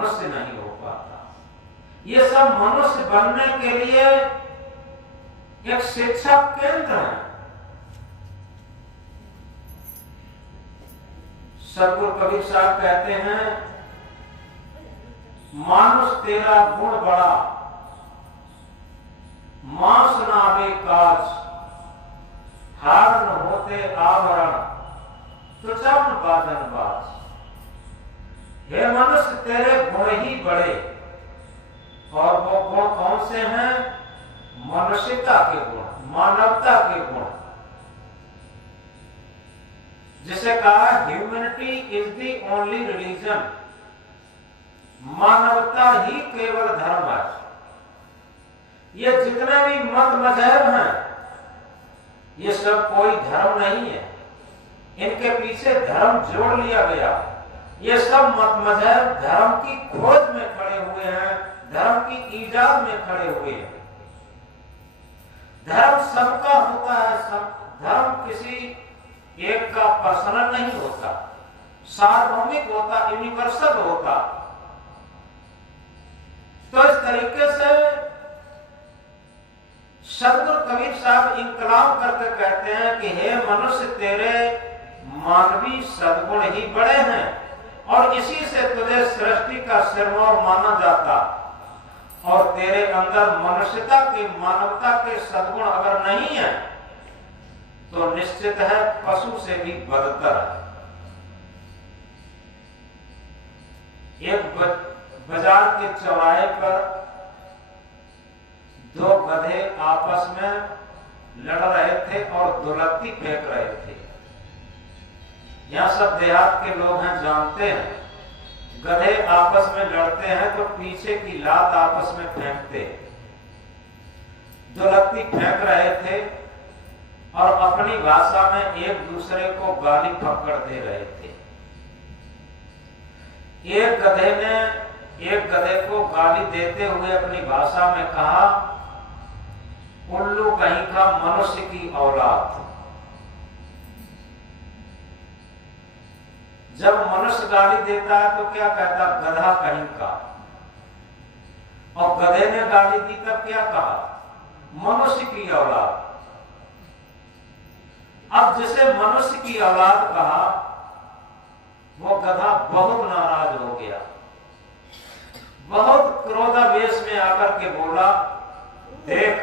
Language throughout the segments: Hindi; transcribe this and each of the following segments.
मनुष्य नहीं हो पाता। ये सब मनुष्य बनने के लिए एक शिक्षा केंद्र है। सदगुरु कबीर साहब कहते हैं, मानुष तेरा गुण बड़ा, मांस नावे काज, हार न होते आवरण, तो चवन बादन बाज। हे मनुष्य तेरे गुण ही बड़े, और वो गुण कौन से हैं? मनुष्यता के गुण, मानवता के गुण। जिसे कहा humanity is the only religion, मानवता ही केवल धर्म है। ये जितने भी मत मजहब हैं, ये सब कोई धर्म नहीं है, इनके पीछे धर्म जोड़ लिया गया। ये सब मत मजहब धर्म की खोज में खड़े हुए हैं, धर्म की ईजाद में खड़े हुए हैं। धर्म सबका होता है, धर्म किसी एक का पर्सनल नहीं होता, सार्वभौमिक होता, यूनिवर्सल होता। तो इस तरीके से सदगुरु कबीर साहब इंकलाब करके कहते हैं कि हे मनुष्य तेरे मानवीय सद्गुण ही बड़े हैं, और इसी से तुझे सृष्टि का सिरमौर माना जाता। और तेरे अंदर मनुष्यता के, मानवता के सद्गुण अगर नहीं है तो निश्चित है पशु से भी बदतर है। एक बाजार के चौराहे पर दो गधे आपस में लड़ रहे थे और दुलत्ती फेंक रहे थे। यहां सब देहात के लोग हैं, जानते हैं, गधे आपस में लड़ते हैं तो पीछे की लात आपस में फेंकते। दुलत्ती फेंक रहे थे और अपनी भाषा में एक दूसरे को गाली फक्कड़ दे रहे थे। एक गधे ने एक गधे को गाली देते हुए अपनी भाषा में कहा, उल्लू कहीं का मनुष्य की औलाद। जब मनुष्य गाली देता है तो क्या कहता? गधा कहीं का। और गधे ने गाली दी तब क्या कहा? मनुष्य की औलाद। अब जिसे मनुष्य की औलाद कहा वो गधा बहुत नाराज हो गया, बहुत क्रोधावेश में आकर के बोला, देख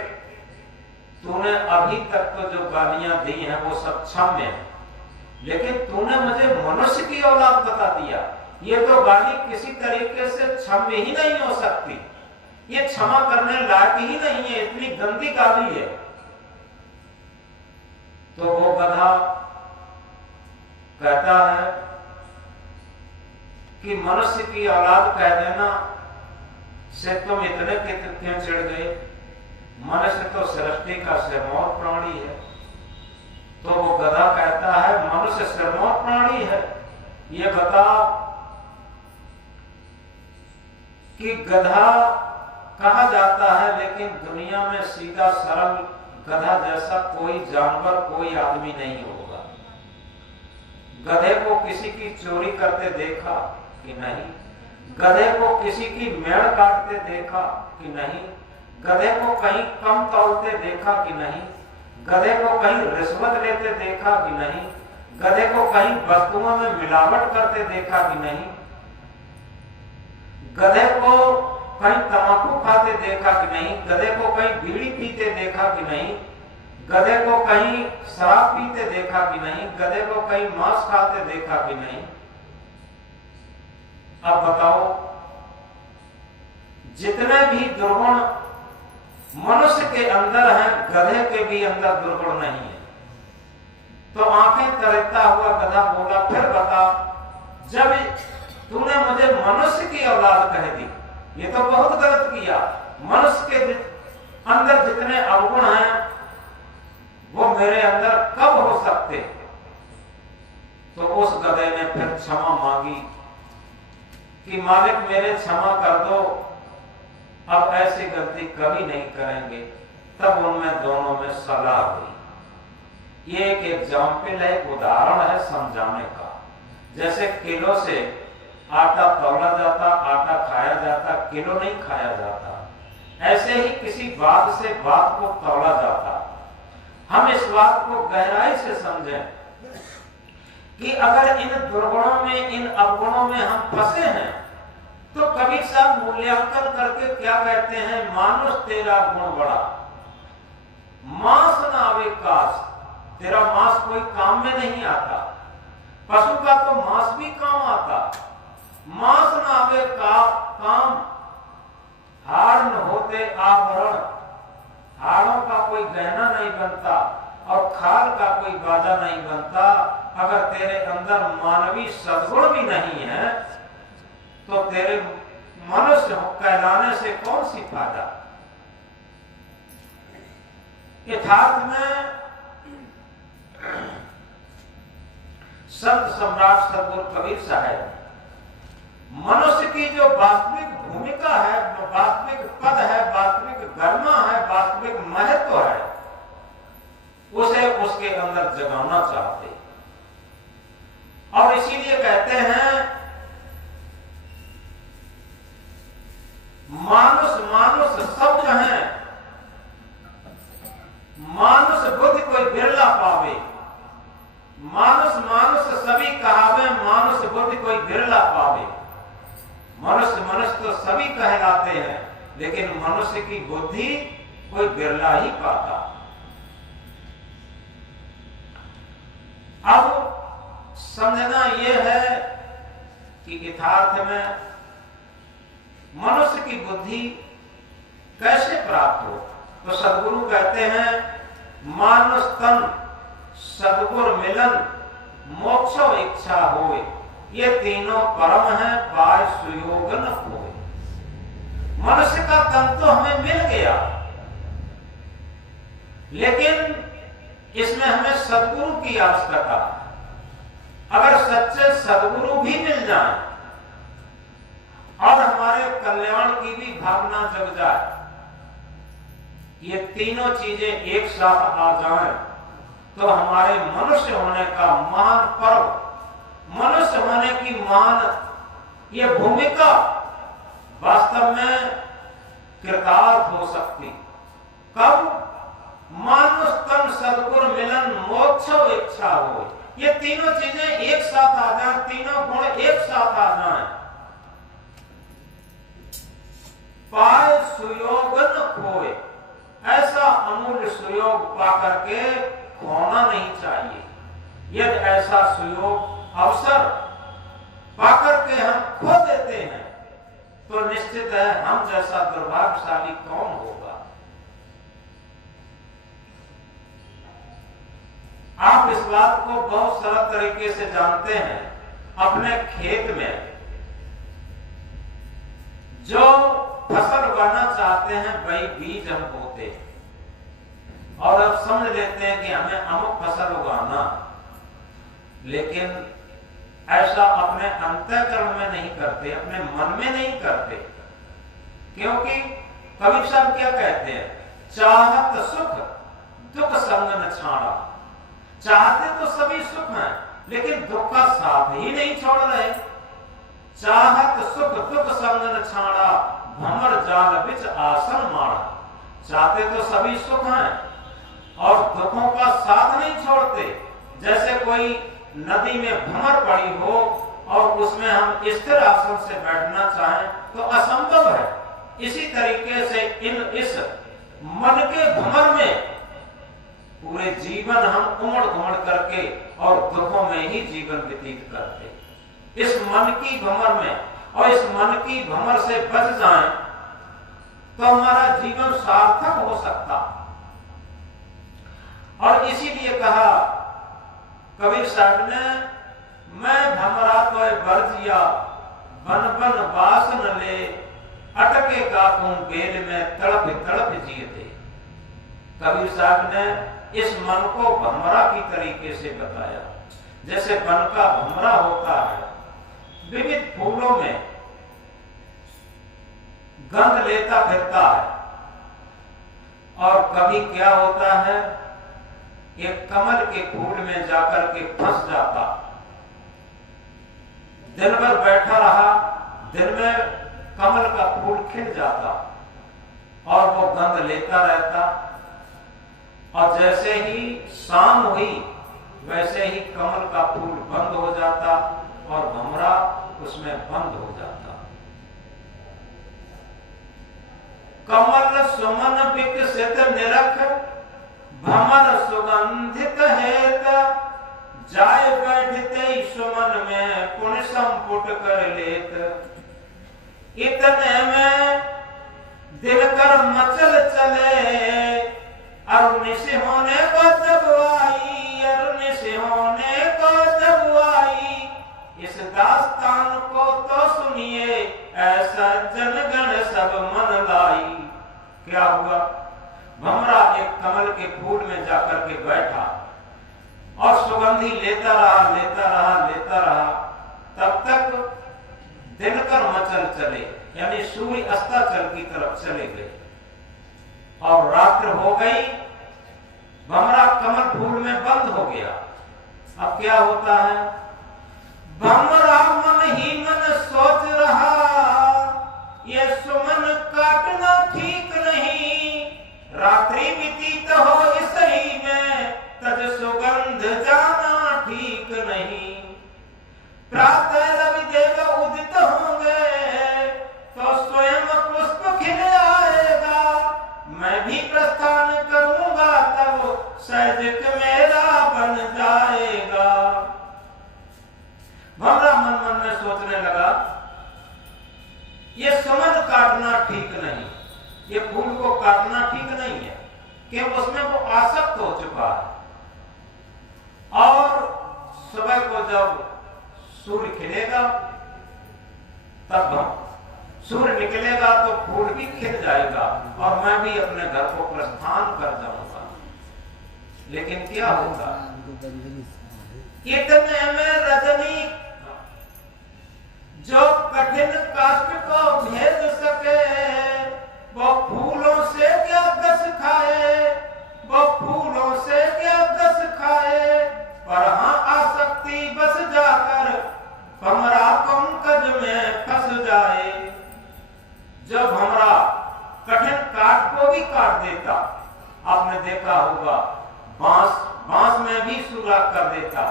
तूने अभी तक तो जो गालियां दी हैं वो सब क्षम्य है, लेकिन तूने मुझे मनुष्य की औलाद बता दिया। ये तो गाली किसी तरीके से क्षम्य ही नहीं हो सकती, ये क्षमा करने लायक ही नहीं है, इतनी गंदी गाली है। तो वो गधा कहता है कि मनुष्य की औलाद कह देना से तुम इतने क्यों चिढ़ गए? मनुष्य तो सृष्टि का सिरमौर प्राणी है। तो वो गधा कहता है, मनुष्य सिरमौर प्राणी है, ये बता कि गधा कहा जाता है, लेकिन दुनिया में सीधा सरल गधा जैसा कोई जानवर, कोई आदमी नहीं होगा। गधे को किसी की चोरी करते देखा कि नहीं? गधे को किसी की मेड़ काटते देखा कि नहीं? गधे को कहीं कम तौलते देखा कि नहीं? गधे को कहीं रिश्वत लेते देखा कि नहीं? गधे को कहीं वस्तुओं में मिलावट करते देखा कि नहीं? गधे को कहीं तंबाकू खाते देखा कि नहीं? गधे को कहीं बीड़ी पीते देखा कि नहीं? गधे को कहीं शराब पीते देखा कि नहीं? गधे को कहीं मांस खाते देखा कि नहीं? अब बताओ, जितने भी दुर्गुण मनुष्य के अंदर हैं, गधे के भी अंदर दुर्गुण नहीं है। तो आंखें तरीता हुआ गधा बोला, फिर बता, जब तूने मुझे मनुष्य की औलाद कह दी, ये तो बहुत गलत किया। मनुष्य के अंदर जितने अवगुण हैं वो मेरे अंदर कब हो सकते? तो उस गधे ने फिर क्षमा मांगी कि मालिक मेरे क्षमा कर दो, अब ऐसी गलती कभी नहीं करेंगे। तब उनमें दोनों में सलाह हुई। ये एक एग्जाम्पल है, एक उदाहरण है समझाने का। जैसे किलो से आटा तौला जाता, आटा खाया जाता, किलो नहीं खाया जाता। ऐसे ही किसी बात से बात को तौला जाता। हम इस बात को गहराई से समझें कि अगर इन दुर्गुणों में, इन अवगुणों में हम फंसे हैं, तो कबीर साहब मूल्यांकन करके क्या कहते हैं, मानुष तेरा गुण बड़ा, मांस न आवे कास, तेरा मांस कोई काम में नहीं आता। पशु का तो मांस भी काम आता, मांस न आवे का काम, हाड़ न होते आभरण, हाड़ों का कोई गहना नहीं बनता और खाल का कोई बाजा नहीं बनता। अगर तेरे अंदर मानवीय सद्गुण भी नहीं है तो तेरे मनुष्य कहलाने से कौन सी फायदा। यथार्थ में संत सम्राट सद्गुरु कबीर साहब मनुष्य की जो वास्तविक भूमिका है, वास्तविक पद है, वास्तविक गरिमा है, वास्तविक महत्व है, उसे उसके अंदर जगाना चाहते। और इसीलिए कहते हैं मानुष मानुष सब कहें, मानुष बुद्धि कोई बिरला पावे, मानुष मानुष सभी कहावे, मानुष बुद्धि कोई बिरला पावे। मनुष्य मनुष्य तो सभी कहलाते हैं, लेकिन मनुष्य की बुद्धि कोई बिरला ही पाता। अब समझना यह है कि यथार्थ में मनुष्य की बुद्धि कैसे प्राप्त हो, तो सद्गुरु कहते हैं मानुष तन सद्गुर मिलन मोक्षो इच्छा होए, ये तीनों परम है पाय सुयोग न होए। मनुष्य का तन तो हमें मिल गया, लेकिन इसमें हमें सद्गुरु की आवश्यकता। अगर सच्चे सद्गुरु भी मिल जाए और हमारे कल्याण की भी भावना जग जाए, ये तीनों चीजें एक साथ आ जाएं, तो हमारे मनुष्य होने का महान पर्व, मनुष्य होने की महान ये भूमिका वास्तव में कृतार्थ हो सकती। कब? मानुष तन सद्गुर मिलन मोक्ष इच्छा हो, ये तीनों चीजें एक साथ आ जाए, तीनों गुण एक साथ आ जाए। पाए सुयोग न खोए, ऐसा अमूल्य सुयोग पा करके खोना नहीं चाहिए। यदि ऐसा सुयोग अवसर पाकर के हम खो देते हैं तो निश्चित है हम जैसा दुर्भाग्यशाली कौन होगा। आप इस बात को बहुत सरल तरीके से जानते हैं। अपने खेत में जो फसल उगाना चाहते हैं वही बीज हम बोते हैं और अब समझ लेते हैं कि हमें अमुक फसल उगाना, लेकिन ऐसा अपने अंतःकरण में नहीं करते, अपने मन में नहीं करते। क्योंकि कबीर साहब क्या कहते हैं, चाहत सुख दुख संग न छाड़ा। चाहते तो सभी सुख हैं, लेकिन दुख का साथ ही नहीं छोड़ रहे। चाहत सुख दुख संग न छाड़ा, भंवर जाल बिच आसन माड़ा। चाहते तो सभी सुख हैं और दुखों का साथ नहीं छोड़ते। जैसे कोई नदी में भंवर पड़ी हो और उसमें हम स्थिर आसन से बैठना चाहें तो असंभव है। इसी तरीके से इस मन के भंवर में पूरे जीवन हम उमड़ घुमड़ करके और दुखों में ही जीवन व्यतीत करते। इस मन की भंवर में और इस मन की भंवर से बच जाएं तो हमारा जीवन सार्थक हो सकता। और इसीलिए कहा कबीर साहब ने, मैं भमरा तो बरजिया बन बन बास न ले, अटके गातों बेल में तड़प तड़प जिए थे। कबीर साहब ने इस मन को भमरा की तरीके से बताया। जैसे वन का भमरा होता है, विविध फूलों में गंध लेता फिरता है, और कभी क्या होता है, एक कमल के फूल में जाकर के फंस जाता। दिन भर बैठा रहा, दिन में कमल का फूल खिल जाता और वो गंध लेता रहता, और जैसे ही शाम हुई वैसे ही कमल का फूल बंद हो जाता और भंवरा उसमें बंद हो जाता। कमल सुमन विकसित निरख भमर सुगंधित हेत, जाय बैठते सुमन में पुण्य संपुट कर लेत। इतने में दिनकर मचल चले, अरुण से होने को जब आई, अरुण से होने को जब आई। इस दास्तान को तो सुनिए, ऐसा जनगण सब मन लाई। क्या हुआ? भंवरा एक कमल के फूल में जाकर के बैठा और सुगंधी लेता रहा, लेता रहा, लेता रहा। तब तक दिनकर मचल चले, यानी सूर्य अस्ताचल की तरफ चले गए और रात्र हो गई। भंवरा कमल फूल में बंद हो गया। अब क्या होता है? भंवरा मन ही मन सोच रहा, ये सुमन काटना ठीक नहीं। रात्रि व्यतीत हो इस ही में, तज सुगंध जाना ठीक नहीं। प्रातः रवि देव उदित होंगे, तो स्वयं पुष्प खिल आएगा। मैं भी प्रस्थान करूंगा, तब सहज मेरा बन जाएगा। भंवरा मन मन में सोचने लगा, ये सुमन काटना ठीक नहीं, ये फूल को काटना ठीक नहीं है, कि उसमें वो आसक्त हो चुका है। और सुबह को जब सूर्य खिलेगा, तब सूर्य निकलेगा तो फूल भी खिल जाएगा और मैं भी अपने घर को प्रस्थान कर जाऊंगा। लेकिन क्या होगा? इतने में रजनी जो कठिन काष्ठ को भेद सके, वो फूलों से क्या कस खाए, वो फूलों से क्या कस खाए। पर हाँ आसक्ति बस जाकर भंवरा पंकज में फंस जाए। जब भंवरा कठिन काठ को भी काट देता, आपने देखा होगा बांस में भी सुराख कर देता।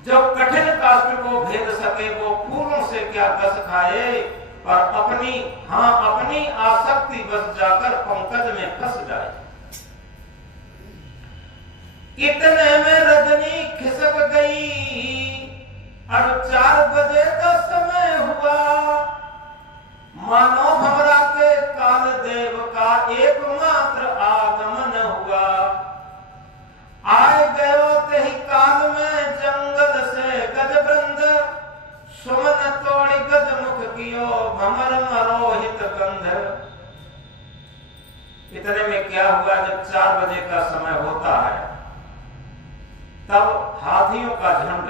जब कठिन काष्ठ को भेद सके, वो फूलों से क्या कस खाए, पर अपनी आसक्ति बस जाकर पंकज में फंस जाए। इतने में रजनी खिसक गई, अब 4 बजे का समय हुआ। मानो भंवरा के काल देव का एकमात्र आगमन हुआ। आए गयो तही काल में जंगल से गजवृंद, सुमन तोड़ी गजमुख कियो भंवर मरोहित गंध। इतने में क्या हुआ? जब 4 बजे का समय होता है, तब हाथियों का झुंड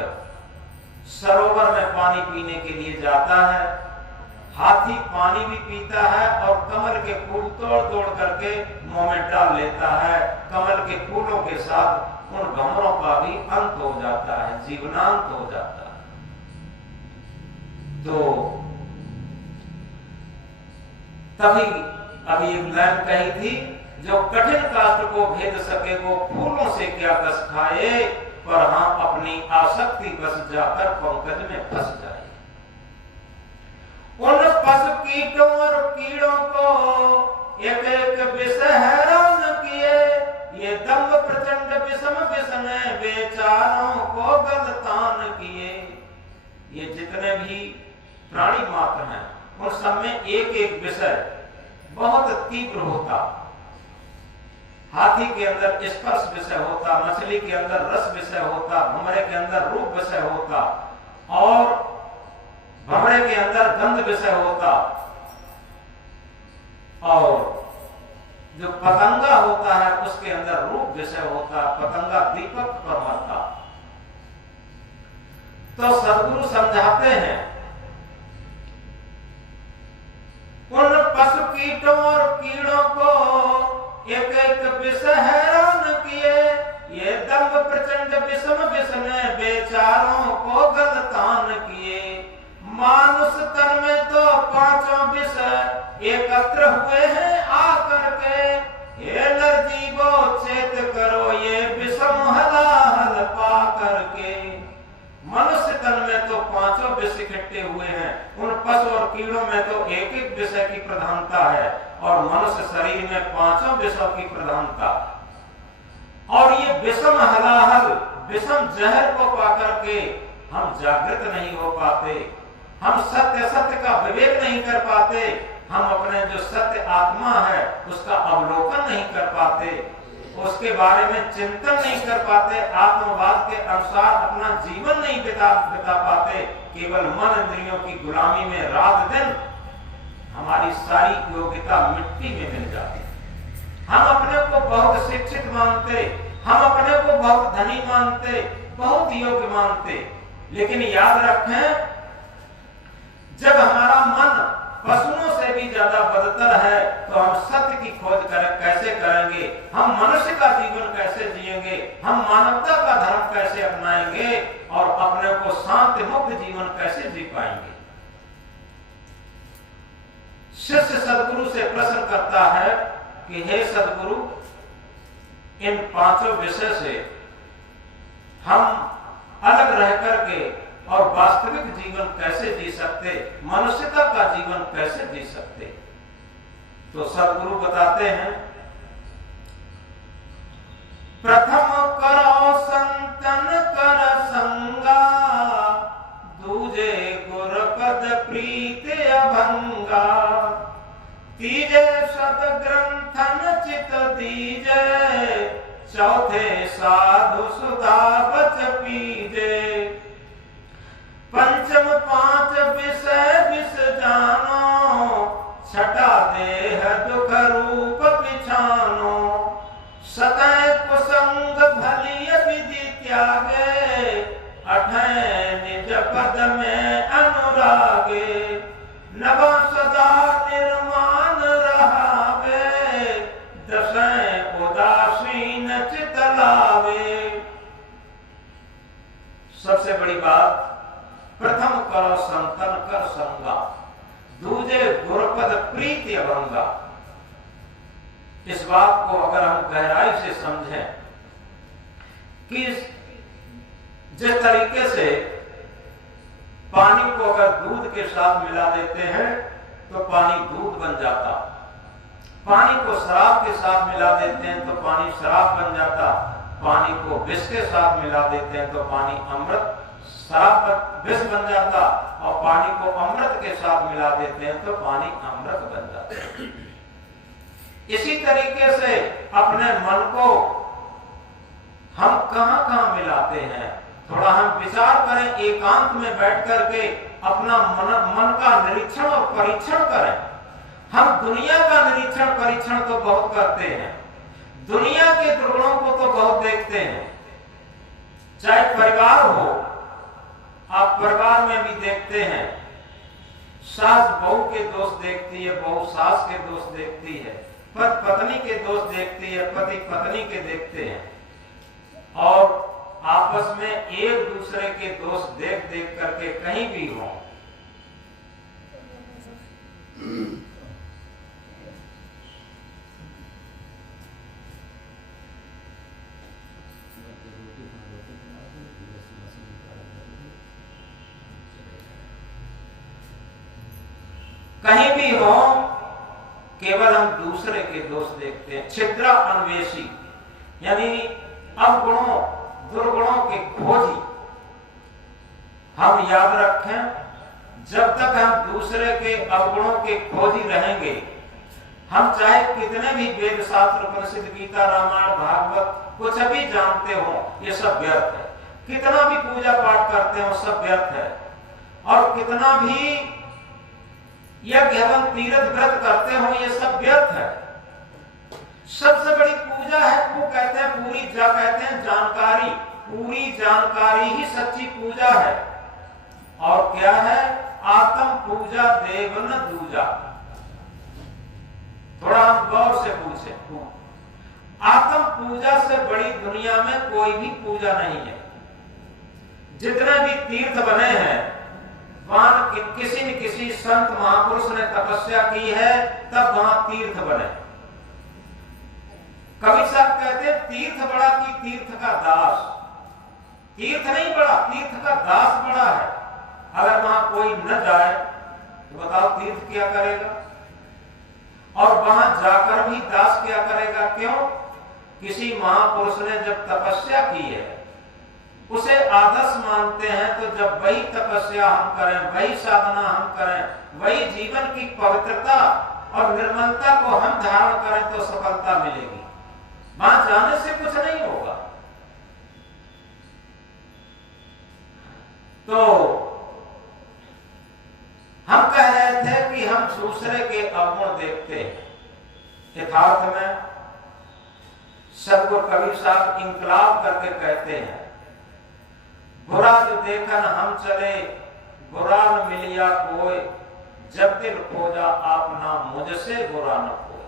सरोवर में पानी पीने के लिए जाता है। हाथी पानी भी पीता है और कमल के फूल तोड़ तोड़ करके मुंह में डाल लेता है। कमल के फूलों के साथ उन भंवरों का भी अंत हो जाता है, जीवनांत हो जाता है। तो तभी अभी एक लाइन कही थी, जो कठिन काष्ठ को भेद सके, वो फूलों से क्या कस खाए, पर हाँ अपनी आसक्ति बस जाकर पंकज में फंस जाए। उन पशु कीटों और कीड़ों को एक एक विष हैरान किए, ये दंभ प्रचंड विषम विष ने बेचारों को गलतान किए। ये जितने भी प्राणी मात्र हैं, उन सब में एक एक विषय बहुत तीव्र होता। हाथी के अंदर स्पर्श विषय होता, मछली के अंदर रस विषय होता, भंवरे के अंदर रूप विषय होता, और भंवरे के अंदर गंध विषय होता, और जो पतंगा होता है उसके अंदर रूप विषय होता। पतंगा दीपक पर मरता। तो सद्गुरु समझाते हैं, उन पशु कीटों और कीड़ों को एक एक विष हैरान किए, ये दंभ प्रचंड विषम विष ने बेचारों को गलतान किए। मानुष तन में तो पांचों विषय एकत्र हुए हैं आकर के, हे नर जीवो चेत करो ये विषम हलाहल पा करके। मनुष्य तन में तो पांचों विषय इकट्ठे हुए हैं, उन पशु और कीड़ों में तो एक एक विषय की प्रधानता है, और मनुष्य शरीर में पांचों विषयों की प्रधानता। और ये विषम हलाहल, विषम जहर को पाकर के हम जागृत नहीं हो पाते, हम सत्य सत्य का विवेक नहीं कर पाते, हम अपने जो सत्य आत्मा है उसका अवलोकन नहीं कर पाते, उसके बारे में चिंतन नहीं कर पाते, आत्मवाद के अनुसार अपना जीवन नहीं बिता पाते, केवल मन इंद्रियों की गुलामी में रात दिन हमारी सारी योग्यता मिट्टी में मिल जाती है। हम अपने को बहुत शिक्षित मानते, हम अपने को बहुत धनी मानते, बहुत योग्य मानते, लेकिन याद रखें जब हमारा मन पशुओं से भी ज्यादा बदतर है तो हम सत्य की खोज कैसे करेंगे, हम मनुष्य का जीवन कैसे जिएंगे, हम मानवता का धर्म कैसे अपनाएंगे और अपने को शांति मुक्त जीवन कैसे जी पाएंगे। शिष्य सदगुरु से प्रश्न करता है कि हे सदगुरु, इन पांचों विषय से हम अलग रह करके और वास्तविक जीवन कैसे जी सकते, मनुष्यता का जीवन कैसे जी सकते। तो सदगुरु बताते हैं, प्रथम करो संतन कर संगा, दूजे गुर पद प्रीत अभंगा, तीजे सद ग्रंथन चित दीजे, चौथे साधु सुधा बच पीजे, पंचम पांच विषय विष जानो, छठा देह दुख रूप पिछानो, सतय कुसंग भलिय विधि त्यागे, अठय निज पद में अनुरागे, नव सदा निर्माण रहावे, दसय उदासीन चित लावे। सबसे बड़ी बात, प्रथम करो संतन कर संगा, दूजे गुरपद प्रीति अभंगा। इस बात को अगर हम गहराई से समझें कि जिस तरीके से पानी को अगर दूध के साथ मिला देते हैं तो पानी दूध बन जाता, पानी को शराब के साथ मिला देते हैं तो पानी शराब बन जाता, पानी को विष के साथ मिला देते हैं तो पानी अमृत शराब विष बन जाता, और पानी को अमृत के साथ मिला देते हैं तो पानी अमृत बन जाता। इसी तरीके से अपने मन को हम कहां मिलाते हैं, थोड़ा हम विचार करें, एकांत में बैठ करके अपना मन का निरीक्षण और परीक्षण करें। हम दुनिया का निरीक्षण परीक्षण तो बहुत करते हैं, दुनिया के दुर्गुणों को तो बहुत देखते हैं, चाहे परिवार हो, आप परिवार में भी देखते हैं, सास बहू के दोष देखती है, बहू सास के दोष देखती है, पति पत्नी के दोष देखती है, पति पत्नी के देखते हैं, और आपस में एक दूसरे के दोष देख देख करके कहीं भी हो कहीं भी हो, केवल हम दूसरे के दोष देखते हैं। छिद्रा अन्वेषी यानी अवगुणों दुर्गुणों के खोजी। हम याद रखें, जब तक हम दूसरे के अवगुणों के खोजी रहेंगे, हम चाहे कितने भी वेद शास्त्र उपनिषद गीता रामायण भागवत कुछ भी जानते हो, ये सब व्यर्थ है। कितना भी पूजा पाठ करते हो, सब व्यर्थ है। और कितना भी यज्ञ एवं तीर्थ व्रत करते हो, ये सब व्यर्थ है। सबसे बड़ी पूजा है, वो कहते हैं पूरी कहते हैं जानकारी, पूरी जानकारी ही सच्ची पूजा है। और क्या है? आत्म पूजा देव न दूजा। थोड़ा हम गौर से पूछें, आत्म पूजा से बड़ी दुनिया में कोई भी पूजा नहीं है। जितने भी तीर्थ बने हैं, वहां किसी न किसी संत महापुरुष ने तपस्या की है, तब वहां तीर्थ बने। कवि साहब कहते हैं तीर्थ बड़ा कि तीर्थ का दास। तीर्थ नहीं बड़ा, तीर्थ का दास बड़ा है। अगर वहां कोई न जाए तो बताओ तीर्थ क्या करेगा, और वहां जाकर भी दास क्या करेगा? क्यों? किसी महापुरुष ने जब तपस्या की है उसे आदर्श मानते हैं, तो जब वही तपस्या हम करें, वही साधना हम करें, वही जीवन की पवित्रता और निर्मलता को हम धारण करें तो सफलता मिलेगी। वहां जाने से कुछ नहीं होगा। तो हम कह रहे थे कि हम दूसरे के अवगुण देखते हैं। यथार्थ में सदगुरु कबीर साहब इंकलाब करके कहते हैं, बुरा जो देखन हम चले, बुरा न मिलिया कोई, जब दिल खोजा आपना मुझसे बुरा न कोई।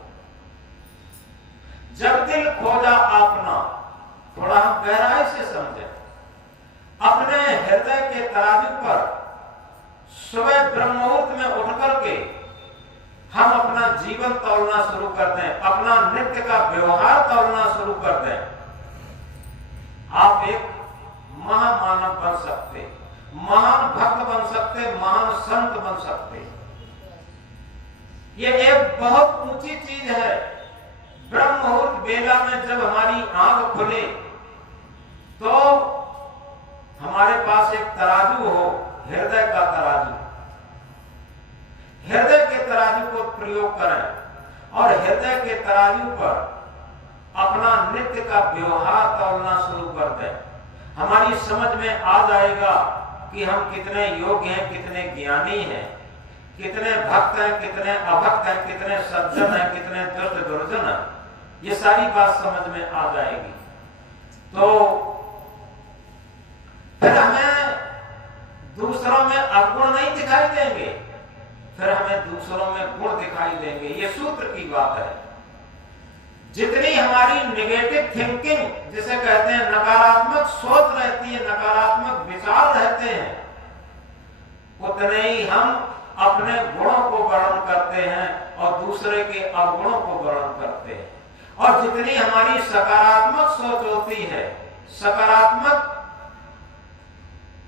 जब दिल खोजा आपना, थोड़ा हम गहराई से समझें। अपने हृदय के तराजू पर सुबह ब्रह्म मुहूर्त में उठ करके हम अपना जीवन तौलना शुरू कर दें, अपना नित्य का व्यवहार तौलना शुरू कर दें, आप एक महामानव बन सकते, महान भक्त बन सकते, महान संत बन सकते। ये एक बहुत ऊंची चीज है। ब्रह्म मुहूर्त बेला में जब हमारी आंख खुले तो हमारे पास एक तराजू हो, हृदय का तराजू। हृदय के तराजू को प्रयोग करें और हृदय के तराजू पर अपना नित्य का व्यवहार तौलना शुरू कर दें। हमारी समझ में आ जाएगा कि हम कितने योग्य हैं, कितने ज्ञानी हैं, कितने भक्त हैं, कितने अभक्त हैं, कितने सज्जन हैं, कितने दुष्ट दुर्जन हैं। ये सारी बात समझ में आ जाएगी। तो फिर हमें दूसरों में अवगुण नहीं दिखाई देंगे, फिर हमें दूसरों में गुण दिखाई देंगे। ये सूत्र की बात है। जितनी हमारी नेगेटिव थिंकिंग जिसे कहते हैं, नकारात्मक सोच रहती है, नकारात्मक विचार रहते हैं, उतने ही हम अपने गुणों को वर्णन करते हैं और दूसरे के अवगुणों को वर्णन करते हैं। और जितनी हमारी सकारात्मक सोच होती है, सकारात्मक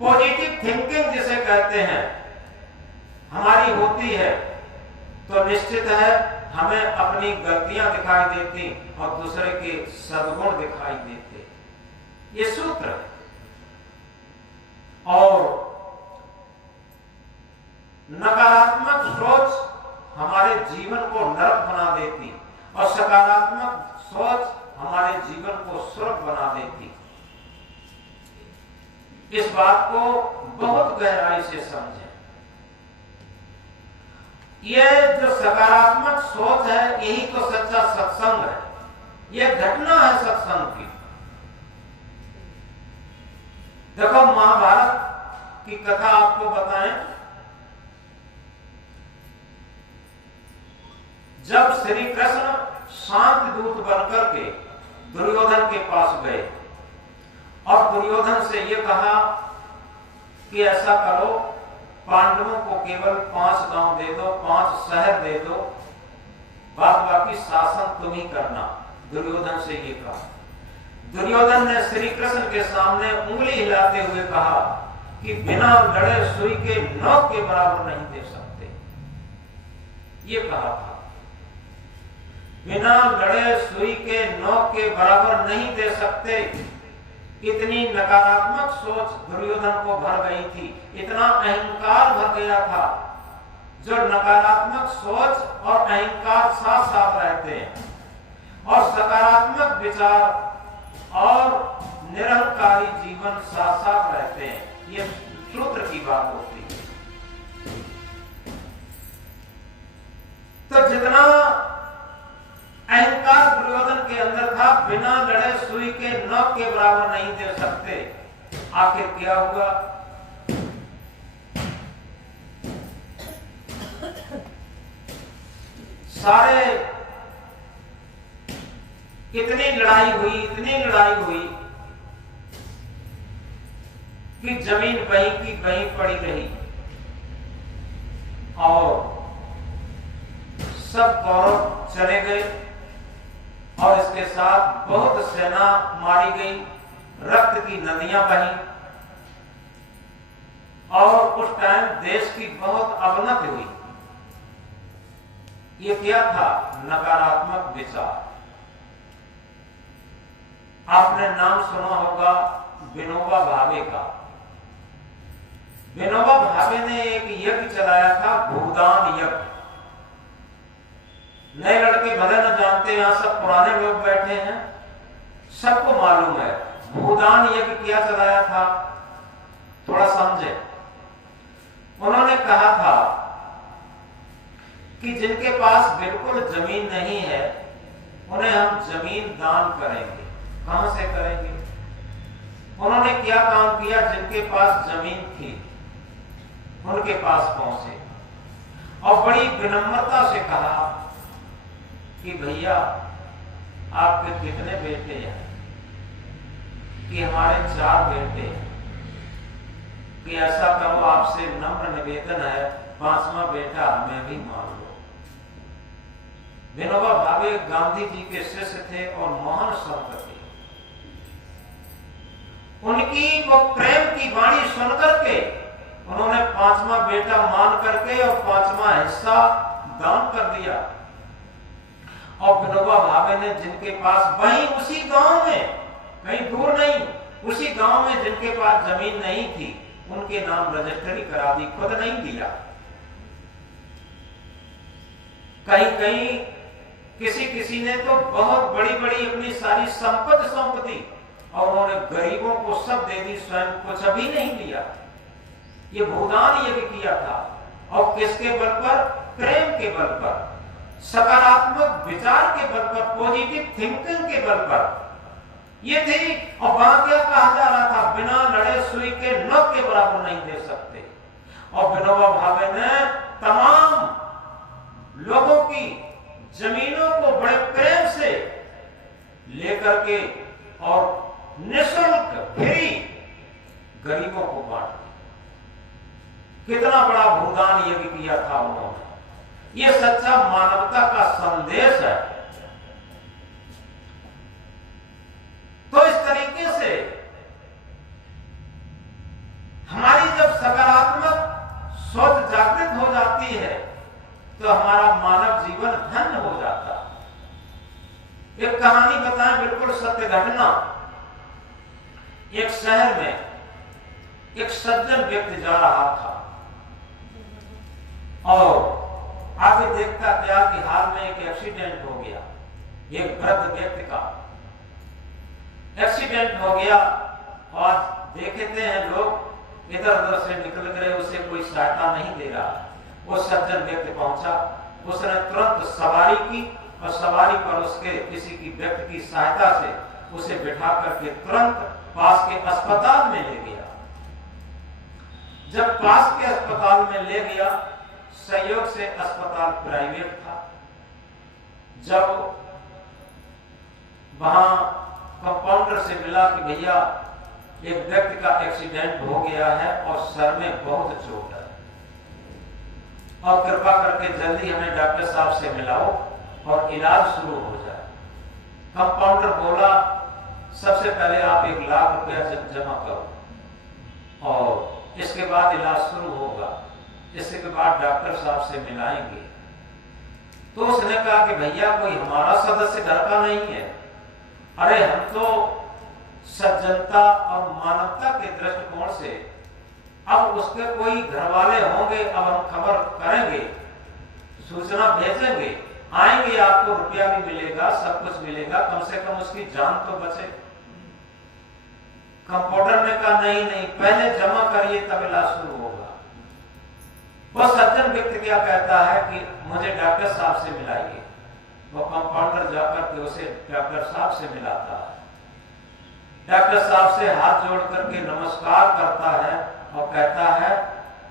पॉजिटिव थिंकिंग जिसे कहते हैं, हमारी होती है, तो निश्चित है हमें अपनी गलतियां दिखाई देती और दूसरे के सद्गुण दिखाई देते। ये सूत्र है। और नकारात्मक सोच हमारे जीवन को नरक बना देती और सकारात्मक सोच हमारे जीवन को स्वर्ग बना देती। इस बात को बहुत गहराई से समझें। यह जो सकारात्मक सोच है, यही तो सच्चा सत्संग है। यह घटना है सत्संग की। देखो, महाभारत की कथा आपको बताएं। जब श्री कृष्ण शांत दूत बनकर के दुर्योधन के पास गए और दुर्योधन से यह कहा कि ऐसा करो, पांडवों को केवल 5 गांव दे दो, 5 शहर दे दो, बाद बाकी शासन तुम ही करना। दुर्योधन से ये कहा। दुर्योधन ने श्री कृष्ण के सामने उंगली हिलाते हुए कहा कि बिना लड़े सुई के नोक के बराबर नहीं दे सकते। ये कहा था, बिना लड़े सुई के नोक के बराबर नहीं दे सकते। इतनी नकारात्मक सोच दुर्योधन को भर गई थी, इतना अहंकार भर गया था। जो नकारात्मक सोच और अहंकार साथ साथ रहते हैं और सकारात्मक विचार और निरहंकारी जीवन साथ साथ रहते हैं, ये सूत्र की बात होती है। तो जितना अहंकार दुर्योधन के अंदर था, बिना लड़े सुई के नोक के बराबर नहीं दे सकते। आखिर क्या हुआ? सारे इतनी लड़ाई हुई कि जमीन वहीं की वहीं पड़ी रही। और सब कौरव चले गए और इसके साथ बहुत सेना मारी गई, रक्त की नदियां बही और उस टाइम देश की बहुत अवनति हुई। ये क्या था? नकारात्मक विचार। आपने नाम सुना होगा विनोबा भावे का। विनोबा भावे ने एक यज्ञ चलाया था, भूदान यज्ञ। नए लड़के भले न जानते, यहां सब पुराने लोग बैठे हैं, सबको मालूम है भूदान यज्ञ क्या चलाया था। थोड़ा समझे। उन्होंने कहा था कि जिनके पास बिल्कुल जमीन नहीं है उन्हें हम जमीन दान करेंगे। कहां से करेंगे? उन्होंने क्या काम किया? जिनके पास जमीन थी उनके पास पहुंचे और बड़ी विनम्रता से कहा कि भैया आपके कितने बेटे हैं? कि हमारे 4 बेटे हैं। कि ऐसा करो, आपसे नम्र निवेदन है, 5वां बेटा हमें भी मान लो। विनोबा भावे गांधी जी के शिष्य थे और महान संत थे। उनकी वो प्रेम की वाणी सुनकर के उन्होंने 5वां बेटा मान करके और 5वां हिस्सा दान कर दिया। और विनोबा भावे ने जिनके पास, वहीं उसी गांव में, कहीं दूर नहीं, उसी गांव में जिनके पास जमीन नहीं थी उनके नाम रजिस्ट्री करा दी, खुद नहीं दिया। कहीं कहीं किसी किसी ने तो बहुत बड़ी बड़ी अपनी सारी संपत्ति सौंप दी और उन्होंने गरीबों को सब दे दी, स्वयं कुछ अभी नहीं लिया। ये भूदान यज्ञ किया था। और किसके बल पर? प्रेम के बल पर, सकारात्मक विचार के बल पर, पॉजिटिव थिंकिंग के बल पर ये थी। और वहां क्या कहा जा रहा था? बिना लड़े सुई के नोक के बराबर नहीं दे सकते। और विनोबा भावे ने तमाम लोगों की जमीनों को बड़े प्रेम से लेकर के और निःशुल्क फ्री गरीबों को बांट दिया। कितना बड़ा भूदान यज्ञ किया था उन्होंने। ये सच्चा मानवता का संदेश है। तो इस तरीके से हमारी जब सकारात्मक सोच जागृत हो जाती है तो हमारा मानव जीवन धन्य हो जाता है। एक कहानी बताएं, बिल्कुल सत्य घटना। एक शहर में एक सज्जन व्यक्ति जा रहा था और आगे देखता क्या कि हाल में एक एक्सीडेंट हो गया। एक वृद्ध व्यक्ति का एक्सीडेंट हो गया और देखते हैं लोग इधर उधर से निकल गए, उसे कोई सहायता नहीं दे रहा। वो सज्जन व्यक्ति पहुंचा, उसने तुरंत सवारी की और सवारी पर उसके किसी की व्यक्ति की सहायता से उसे बिठा करके तुरंत पास के अस्पताल में ले गया। जब पास के अस्पताल में ले गया, संयोग से अस्पताल प्राइवेट था। जब वहां कंपाउंडर से मिला कि भैया एक व्यक्ति का एक्सीडेंट हो गया है और सर में बहुत चोट है और कृपा करके जल्दी हमें डॉक्टर साहब से मिलाओ और इलाज शुरू हो जाए। कंपाउंडर बोला सबसे पहले आप 1 लाख रुपया जमा करो और इसके बाद इलाज शुरू होगा, इसके बाद डॉक्टर साहब से मिलाएंगे। तो उसने कहा कि भैया कोई हमारा सदस्य घर का नहीं है। अरे हम तो सज्जनता और मानवता के दृष्टिकोण से अब उसके कोई घर वाले होंगे, अब हम खबर करेंगे, सूचना भेजेंगे, आएंगे, आपको रुपया भी मिलेगा, सब कुछ मिलेगा, कम से कम उसकी जान तो बचे। कंपाउंडर ने कहा नहीं नहीं, पहले जमा करिए तब इलाज शुरू होगा। वह सज्जन व्यक्ति क्या कहता है कि मुझे डॉक्टर साहब से मिलाइए। वो कंपाउंडर जाकर के उसे डॉक्टर साहब से मिलाता है। डॉक्टर साहब से हाथ जोड़ करके नमस्कार करता है और कहता है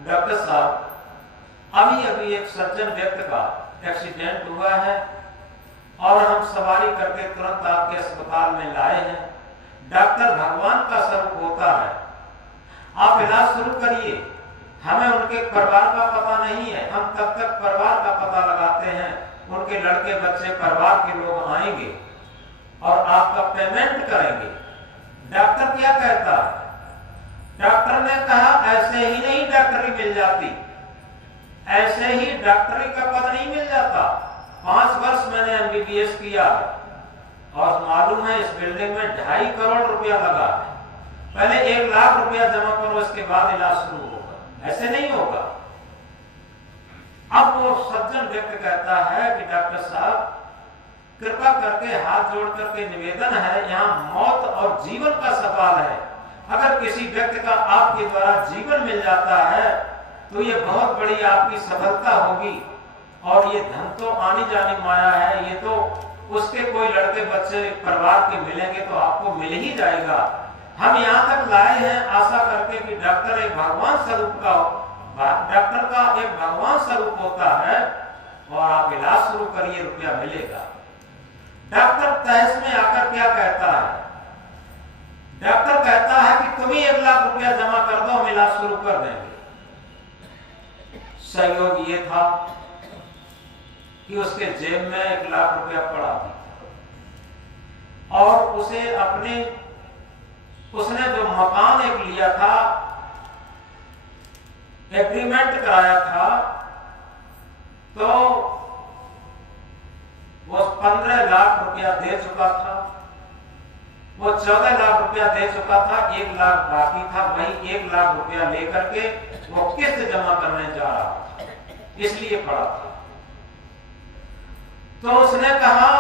डॉक्टर साहब अभी अभी एक सज्जन व्यक्ति का एक्सीडेंट हुआ है और हम सवारी करके तुरंत आपके अस्पताल में लाए हैं। डॉक्टर भगवान का स्वरूप होता है, आप इलाज शुरू करिए। हमें उनके परिवार का पता नहीं है, हम तब तक परिवार का पता लगाते हैं, उनके लड़के बच्चे परिवार के लोग आएंगे और आपका पेमेंट करेंगे। डॉक्टर क्या कहता है? डॉक्टर ने कहा ऐसे ही नहीं डॉक्टरी मिल जाती, ऐसे ही डॉक्टरी का पद नहीं मिल जाता। 5 वर्ष मैंने एमबीबीएस किया और मालूम है इस बिल्डिंग में 2.5 करोड़ रुपया लगा है। पहले 1 लाख रुपया जमा करो, इसके बाद इलाज शुरू होगा, ऐसे नहीं होगा। अब वो सज्जन व्यक्ति कहता है कि डॉक्टर साहब कृपा करके हाथ जोड़ करके निवेदन है, यहाँ मौत और जीवन का सवाल है। अगर किसी व्यक्ति का आपके द्वारा जीवन मिल जाता है तो ये बहुत बड़ी आपकी सफलता होगी, और ये धन तो आनी जानी माया है, ये तो उसके कोई लड़के बच्चे परिवार के मिलेंगे तो आपको मिल ही जाएगा। हम यहाँ तक लाए हैं आशा करके कि डॉक्टर एक भगवान स्वरूप का, डॉक्टर का एक भगवान स्वरूप होता है, और आप इलाज शुरू करिए, रुपया मिलेगा। डॉक्टर तहस में आकर क्या कहता है? डॉक्टर कहता है कि तुम ही 1 लाख रुपया जमा कर दो, हम इलाज शुरू कर देंगे। सहयोग ये था कि उसके जेब में 1 लाख रुपया पड़ा था, और उसने जो मकान एक लिया था, एग्रीमेंट कराया था, तो वो 15 लाख रुपया दे चुका था, वो 14 लाख रुपया दे चुका था, 1 लाख बाकी था। वही 1 लाख रुपया लेकर के वो किस्त जमा करने जा रहा था, इसलिए पड़ा था। तो उसने कहा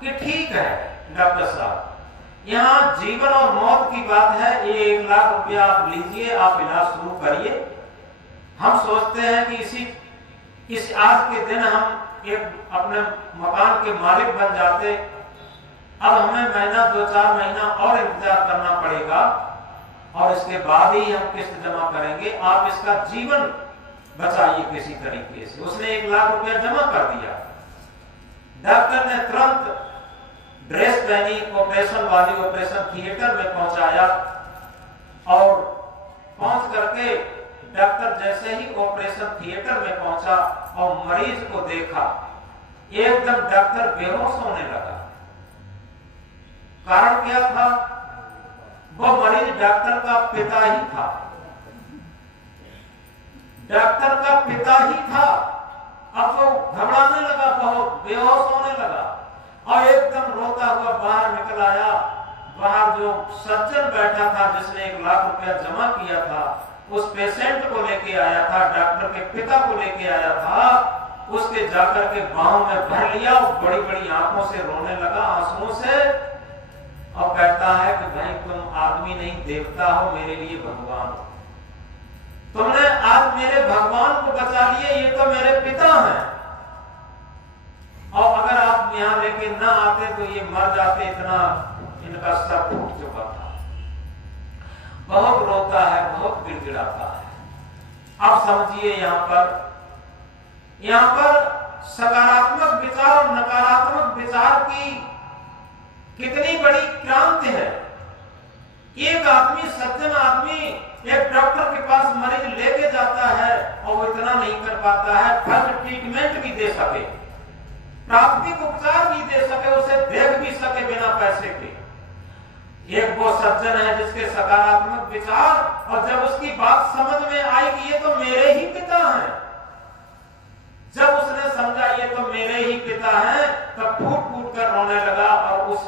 कि ठीक है डॉक्टर साहब, यहाँ जीवन और मौत की बात है, ये 1 लाख रुपया आप लीजिए, आप इलाज शुरू करिए। हम सोचते हैं कि इस आज के दिन हम एक अपने मकान के मालिक बन जाते, अब हमें महीना 2-4 महीना और इंतजार करना पड़ेगा, और इसके बाद ही हम किस्त जमा करेंगे। आप इसका जीवन बचाइए किसी तरीके से। उसने 1 लाख रुपया जमा कर दिया। डॉक्टर ने तुरंत ड्रेस पहनी, ऑपरेशन वाली ऑपरेशन थिएटर में पहुंचाया, और पहुंच करके डॉक्टर जैसे ही ऑपरेशन थिएटर में पहुंचा और मरीज को देखा, एकदम डॉक्टर बेहोश होने लगा। कारण क्या था? वो मरीज डॉक्टर का पिता ही था, डॉक्टर का पिता ही था। अब वो घबराने लगा, बहुत बेहोश होने लगा, और एकदम रोता हुआ बाहर निकल आया। बाहर जो सज्जन बैठा था जिसने 1 लाख रुपया जमा किया था, उस पेशेंट को लेके आया था, डॉक्टर के पिता को लेके आया था, उसके जाकर के बाहों में भर लिया, बड़ी बड़ी आंखों से रोने लगा, आंसुओं से, और कहता है कि भाई तुम आदमी नहीं देवता हो, मेरे लिए भगवान हो। तुमने आज मेरे भगवान को बचा लिए, ये तो मेरे पिता हैं, और अगर आप यहाँ लेके ना आते तो ये मर जाते, इतना इनका सर फूट चुका था। बहुत रोता है, बहुत गिड़गिड़ाता है। अब समझिए यहाँ पर सकारात्मक विचार और नकारात्मक विचार की कितनी बड़ी क्रांति है। एक आदमी, सज्जन आदमी, एक डॉक्टर के पास मरीज लेके जाता है और वो इतना नहीं कर पाता है, फर्स्ट ट्रीटमेंट भी दे सके, प्राथमिक उपचार भी दे सके, उसे देख भी सके बिना पैसे के। एक वो सज्जन है जिसके सकारात्मक विचार, और जब उसकी बात समझ में आई कि ये तो मेरे ही पिता हैं, जब उसने समझा ये तो मेरे ही पिता हैं, तब फूट फूट कर रोने लगा, और उस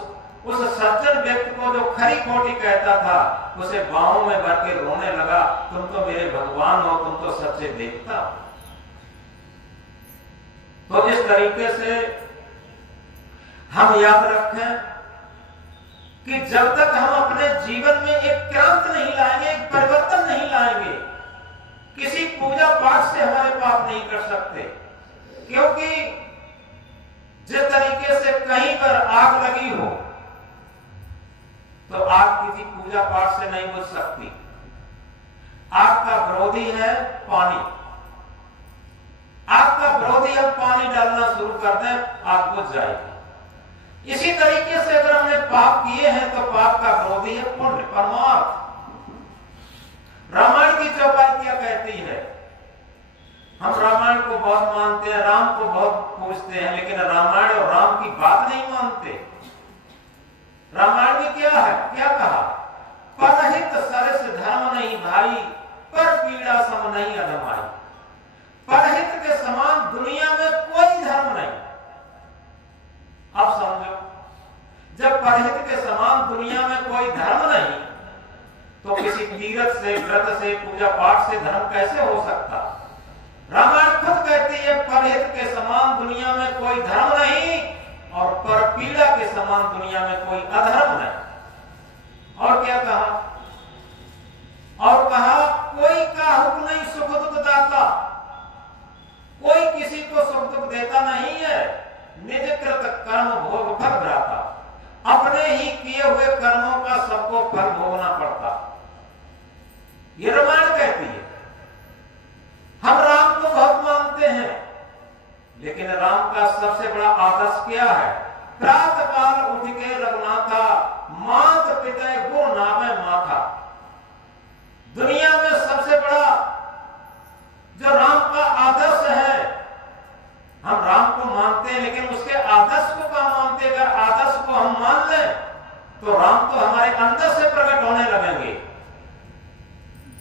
सज्जन व्यक्ति को जो खरी खोटी कहता था, उसे बाहों में भर के रोने लगा, तुम तो मेरे भगवान हो, तुम तो सच्चे देवता हो। तो इस तरीके से हम याद रखें कि जब तक हम अपने जीवन में एक क्रांति नहीं लाएंगे, एक परिवर्तन नहीं लाएंगे, किसी पूजा पाठ से हमारे पाप नहीं कर सकते। क्योंकि जिस तरीके से कहीं पर आग लगी हो तो आग किसी पूजा पाठ से नहीं बुझ सकती। आग का विरोधी है पानी। आग का विरोधी हम पानी डालना शुरू कर दें, आग बुझ जाएगी। इसी तरीके से अगर हमने पाप किए हैं तो पाप का विरोधी है पुण्य, परमार्थ। रामायण की चौपाई क्या कहती है? हम रामायण को बहुत मानते हैं, राम को बहुत पूजते हैं, लेकिन रामायण और राम की बात नहीं मानते। रामायण में क्या है, क्या कहा? परहित सरस धर्म नहीं भाई, पर पीड़ा सम नहीं अधमाई। परहित के समान दुनिया में कोई धर्म नहीं। अब समझो, जब परहित के समान दुनिया में कोई धर्म नहीं, तो किसी तीर्थ से, व्रत से, पूजा पाठ से धर्म कैसे हो सकता? रामायण खुद कहती है परहित के समान दुनिया में कोई धर्म नहीं, और पर पीड़ा के समान दुनिया में कोई अधर्म नहीं। और क्या कहा? और कहा कोई का हुक्म नहीं सुख दुख दाता, कोई किसी को सुख दुख देता नहीं है। निज कृत कर्म भोग फल भ्राता, अपने ही किए हुए कर्मों का सबको फल भोगना पड़ता। ये रामायण कहती है। हम राम को बहुत मानते हैं, लेकिन राम का सबसे बड़ा आदर्श क्या है? प्रातः काल उठ के रघुनाथा, मात पिता गुण नामे माथा। दुनिया में सबसे बड़ा जो राम का आदर्श है, हम राम को मानते हैं, लेकिन उसके आदर्श को क्या मानते? अगर आदर्श को हम मान लें तो राम तो हमारे अंदर से प्रकट होने लगेंगे।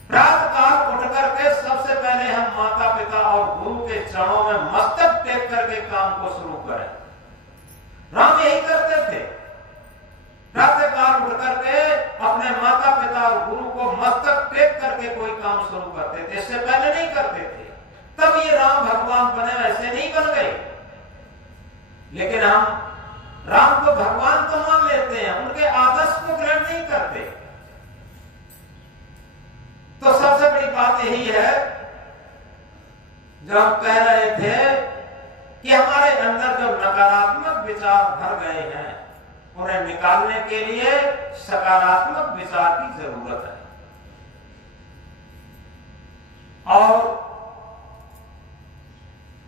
प्रातः काल उठ करके सबसे पहले हम माता पिता और गुरु के चरणों में मस्तक टेक करके काम को शुरू करें। राम यही करते थे। प्रातः काल उठ करके अपने माता पिता और गुरु को मस्तक टेक करके कोई काम शुरू करते थे, इससे पहले नहीं करते थे। तब ये राम भगवान बने, ऐसे नहीं बन गए। लेकिन हम राम को भगवान तो मान लेते हैं, उनके आदर्श को ग्रहण नहीं करते। तो सबसे बड़ी बात यही है, जो हम कह रहे थे कि हमारे अंदर जो नकारात्मक विचार भर गए हैं, उन्हें निकालने के लिए सकारात्मक विचार की जरूरत है। और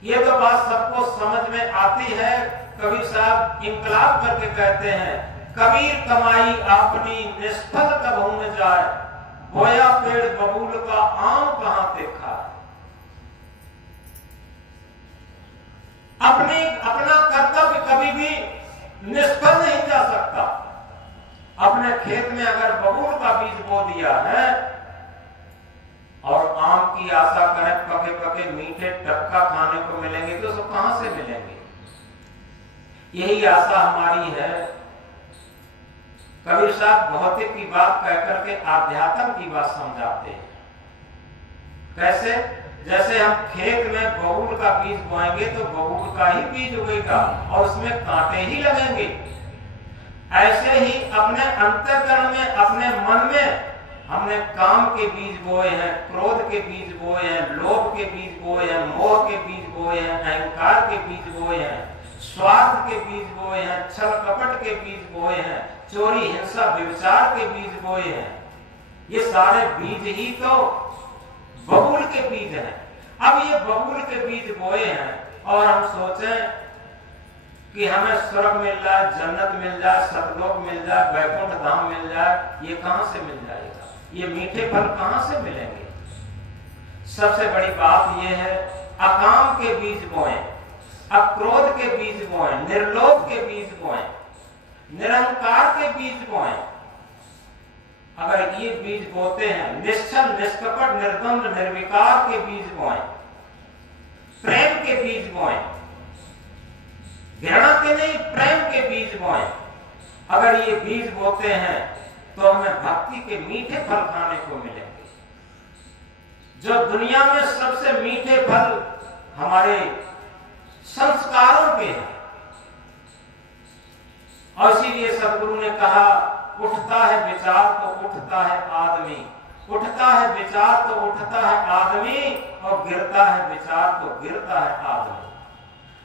ये तो बात सबको समझ में आती है। कबीर साहब इंकलाब करके कहते हैं, कबीर कमाई अपनी निष्फल कभू न जाए, बोया पेड़ बबूल का आम कहां देखा। अपना कर्तव्य कभी भी निष्फल नहीं जा सकता। अपने खेत में अगर बबूल का बीज बो दिया है और आम की आशा करें पके पके मीठे टक्का खाने को मिलेंगे, तो सब कहां से मिलेंगे? यही आशा हमारी है। कबीर साहब भौतिक की बात कहकर के आध्यात्म की बात समझाते हैं। कैसे? जैसे हम खेत में बबूल का बीज बोएंगे तो बबूल का ही बीज उगेगा और उसमें कांटे ही लगेंगे। ऐसे ही अपने अंतःकरण में, अपने मन में हमने काम के बीज बोए हैं, क्रोध के बीज बोए हैं, लोभ के बीज बोए हैं, मोह के बीज बोए हैं, अहंकार के बीज बोए हैं, स्वार्थ के बीज बोए हैं, छल कपट के बीज बोए हैं, चोरी हिंसा व्यभिचार के बीज बोए हैं। ये सारे बीज ही तो बबूल के बीज हैं। अब ये बबूल के बीज बोए हैं और हम सोचें कि हमें स्वर्ग मिल जाए, जन्नत मिल जाए, सतलोक मिल जाए, वैकुंठ धाम मिल जाए, ये कहां से मिल जाएगा? ये मीठे फल कहां से मिलेंगे? सबसे बड़ी बात ये है, अकाम के बीज बोएं, अक्रोध के बीज बोएं, निर्लोभ के बीज बोएं, निरंकार के बीज बोएं। अगर ये बीज बोते हैं, निश्चल निष्कपट निर्द्वंद निर्विकार के बीज बोएं, प्रेम के बीज बोएं, घृणा के नहीं प्रेम के बीज बोएं। अगर ये बीज बोते हैं तो हमें भक्ति के मीठे फल खाने को मिलेंगे। जो दुनिया में सबसे मीठे फल हमारे संस्कारों के हैं। और इसीलिए सदगुरु ने कहा, उठता है विचार तो उठता है आदमी, उठता है विचार तो उठता है आदमी, और गिरता है विचार तो गिरता है आदमी।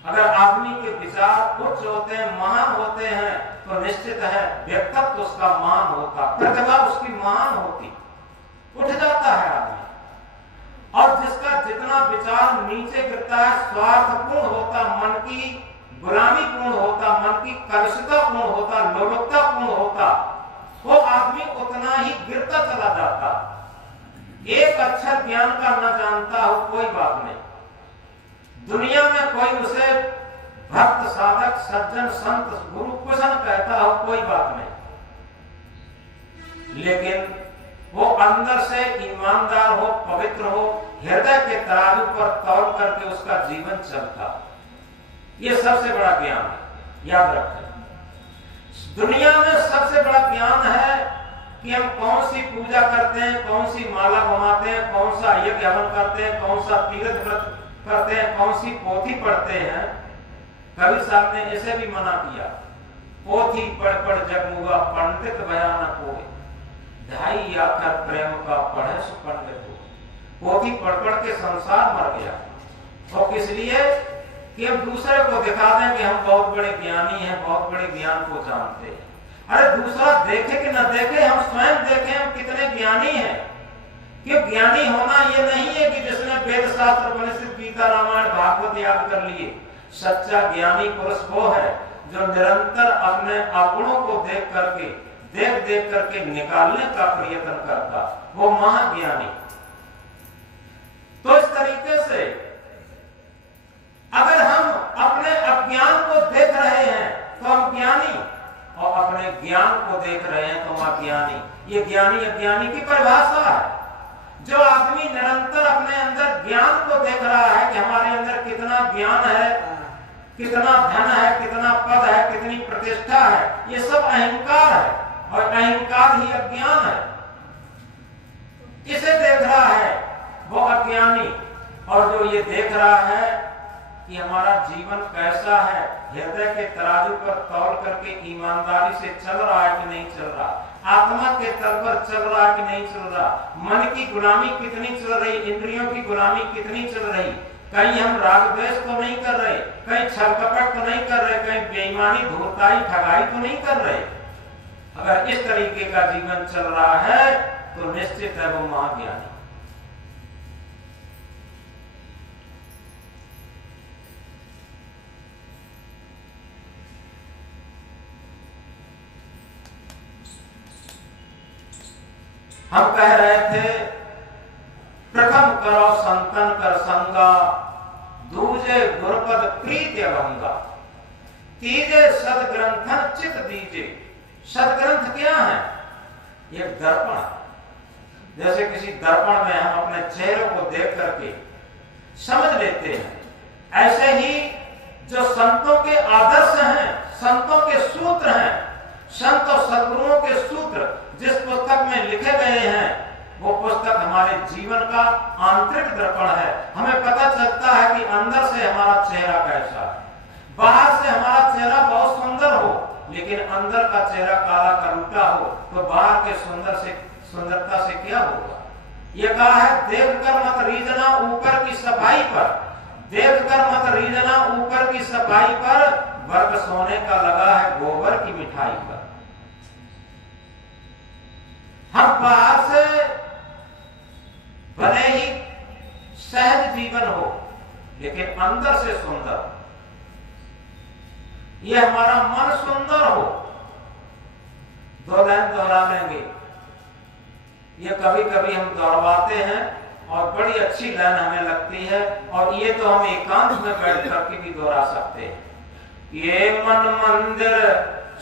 अगर आदमी के विचार उच्च होते हैं, महान होते हैं, तो निश्चित है व्यक्तित्व उसका महान होता, प्रतिभा उसकी महान होती, उठ जाता है आदमी। और जिसका जितना विचार नीचे गिरता है, स्वार्थपूर्ण होता, मन की गुलामी पूर्ण होता, मन की कलुषता पूर्ण होता, लोलुपता पूर्ण होता, वो आदमी उतना ही गिरता चला जाता। एक अक्षर ज्ञान का न जानता हो कोई बात नहीं, दुनिया में कोई उसे भक्त साधक सज्जन संत गुरु कुशन कहता हो कोई बात नहीं, लेकिन वो अंदर से ईमानदार हो, पवित्र हो, हृदय के तराजू पर तौल करके उसका जीवन चलता, ये सबसे बड़ा ज्ञान है। याद रखें, दुनिया में सबसे बड़ा ज्ञान है कि हम कौन सी पूजा करते हैं, कौन सी माला घुमाते हैं, कौन सा यज्ञ हवन करते हैं, कौन सा तीर्थ व्रत करते हैं, कौन सी पोथी पढ़ते हैं। कवि साहब ने इसे भी मना किया, पोथी पढ़ पढ़ जगमुआ पंडित बयान कोई, ढाई आखर प्रेम का पढ़े सो पंडित हो। पोथी पढ़ पढ़ के संसार मर गया, और किस लिए कि हम दूसरे को दिखा दें कि हम बहुत बड़े ज्ञानी हैं, बहुत बड़े ज्ञान को जानते हैं। अरे दूसरा देखे कि न देखे, हम स्वयं देखें हम कितने ज्ञानी हैं। कि ज्ञानी होना ये नहीं है कि जिसने वेद शास्त्र उपनिषद गीता रामायण भागवत याद कर लिए। सच्चा ज्ञानी पुरुष वो है जो निरंतर अपने अवगुणों को देख करके निकालने का प्रयत्न करता, वो महाज्ञानी। तो इस तरीके से अगर हम अपने अज्ञान को देख रहे हैं तो हम ज्ञानी, और अपने ज्ञान को देख रहे हैं तो हम अज्ञानी। ये ज्ञानी अज्ञानी की परिभाषा है। जो आदमी निरंतर अपने अंदर ज्ञान को देख रहा है कि हमारे अंदर कितना ज्ञान है, कितना धन है, कितना पद है, कितनी प्रतिष्ठा है, ये सब अहंकार है, और अहंकार ही अज्ञान है। इसे देख रहा है वो अज्ञानी। और जो ये देख रहा है कि हमारा जीवन कैसा है, हृदय के तराजू पर तौल करके ईमानदारी से चल रहा है कि नहीं चल रहा, आत्मा के तल पर चल रहा है कि नहीं चल रहा, मन की गुलामी कितनी चल रही, इंद्रियों की गुलामी कितनी चल रही, कहीं हम राग द्वेष तो नहीं कर रहे, कहीं छल कपट तो नहीं कर रहे, कहीं बेईमानी धूर्ताई ठगाई तो नहीं कर रहे। अगर इस तरीके का जीवन चल रहा है तो निश्चित है वो महाज्ञानी। हम कह रहे थे प्रथम करो संतन कर संगा, दूजे गुरपद प्रीति अभंगा, तीजे सदग्रंथन चित दीजे। सदग्रंथ क्या है? ये दर्पण। जैसे किसी दर्पण में हम अपने चेहरे को देख करके समझ लेते हैं, ऐसे ही जो संतों के आदर्श हैं, संतों के सूत्र हैं, संत और सद्गुरुओं के सूत्र जिस पुस्तक में लिखे गए हैं, वो पुस्तक हमारे जीवन का आंतरिक दर्पण है। हमें पता चलता है कि अंदर से हमारा चेहरा कैसा है। बाहर से हमारा चेहरा बहुत सुंदर हो, लेकिन अंदर का चेहरा काला करूटा हो, तो बाहर के सुंदरता से क्या होगा? ये कहा है देखकर मत रीझना ऊपर की सफाई पर, देखकर मत रीझना ऊपर की सफाई पर, वर्ग सोने का लगा है गोबर की मिठाई पर। हम बाहर से भले ही सहज जीवन हो, लेकिन अंदर से सुंदर, ये हमारा मन सुंदर हो। दो लाइन दोहरा लेंगे, ये कभी कभी हम दोहराते हैं और बड़ी अच्छी लाइन हमें लगती है, और ये तो हम एकांत में बैठ करके भी दोहरा सकते हैं। ये मन मंदिर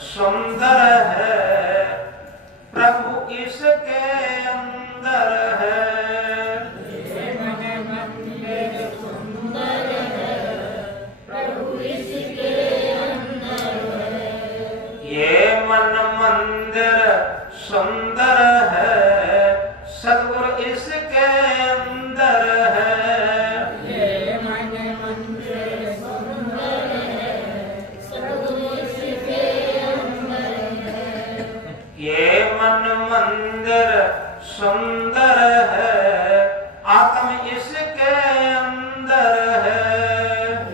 सुंदर है, प्रभु इसके अंदर है। ये मन मंदिर सुंदर है, प्रभु इसके अंदर है। ये मन मंदिर सुंदर है, सद्गुरु इसके अंदर है। ये मन मंदिर सुंदर है, सद्गुरु इसके अंदर है। ये मन मंदिर सुंदर है, आत्म इसके अंदर है।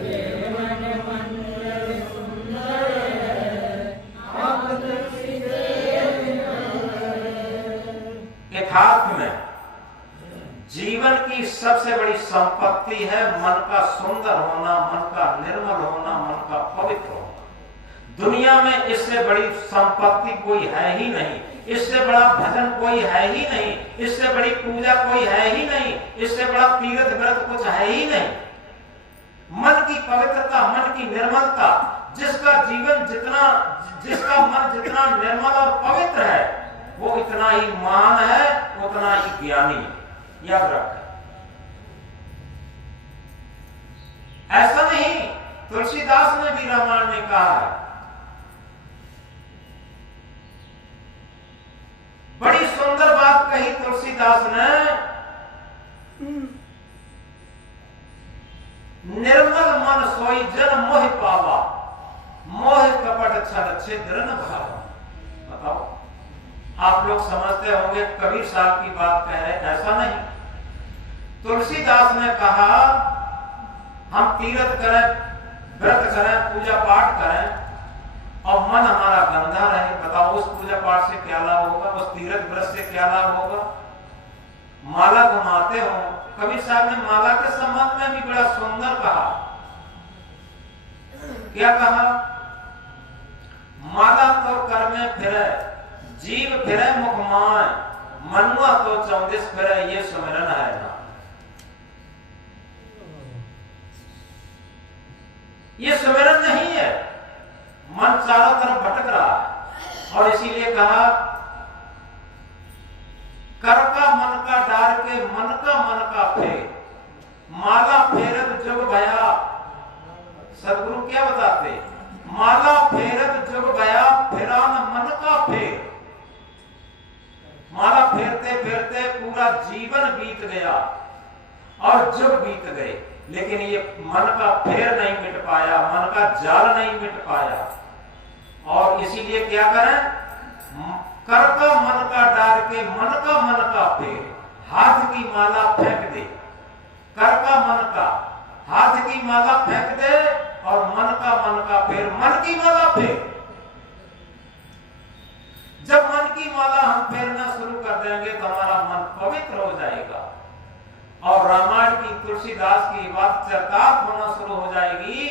ये मन मंदिर सुंदर है, आत्म इसके अंदर है। यथार्थ में जीवन की सबसे बड़ी संपत्ति है मन का सुंदर होना, मन का निर्मल होना, मन का पवित्र होना। दुनिया में इससे बड़ी संपत्ति कोई है ही नहीं, इससे बड़ा भजन कोई है ही नहीं, इससे बड़ी पूजा कोई है ही नहीं, इससे बड़ा तीर्थ व्रत कुछ है ही नहीं। मन की पवित्रता, मन की निर्मलता, जिसका मन जितना निर्मल और पवित्र है वो इतना ही महान है, उतना ही ज्ञानी है। याद रखें, ऐसा नहीं, तुलसीदास ने भी रामायण में कहा है, बड़ी सुंदर बात कही तुलसीदास ने, निर्मल मन सोई जन मोह पावा, मोह कपट छल छिद्र न भावा। बताओ, आप लोग समझते होंगे कबीर साहब की बात कह रहे, ऐसा नहीं। तुलसीदास ने कहा हम तीर्थ करें, व्रत करें, पूजा पाठ करें और मन हमारा गंदा रहे। बताओ, उस पूजा पाठ से क्या लाभ होगा, उस तीर्थ व्रत से क्या लाभ होगा? माला घुमाते हो, कबीर साहब ने माला के संबंध में भी बड़ा सुंदर कहा। क्या कहा? माला तो कर में फिरे, जीव फिरे मुख माय, मनुआ तो 34 फिरे, ये सुमिरन है ना। ये सुमिरन नहीं है, मन चारों तरफ भटक रहा है। और इसीलिए कहा कर का मन का डार के मन का फेर, माला फेरत जुग भया। सदगुरु क्या बताते? माला फेरत जुग भया, फिरा न मन का फेर। माला फेरते फेरते पूरा जीवन बीत गया और जुग बीत गए, लेकिन ये मन का फेर नहीं मिट पाया, मन का जाल नहीं मिट पाया। और इसीलिए क्या करें? कर का मन का डार के मन का फेर, हाथ की माला फेंक दे। कर का मन का, हाथ की माला फेंक दे और मन का फेर, मन की माला फेर। जब मन की माला हम फेरना शुरू कर देंगे तो हमारा मन पवित्र हो जाएगा और रामायण की, तुलसीदास की बात चरितार्थ होना शुरू हो जाएगी।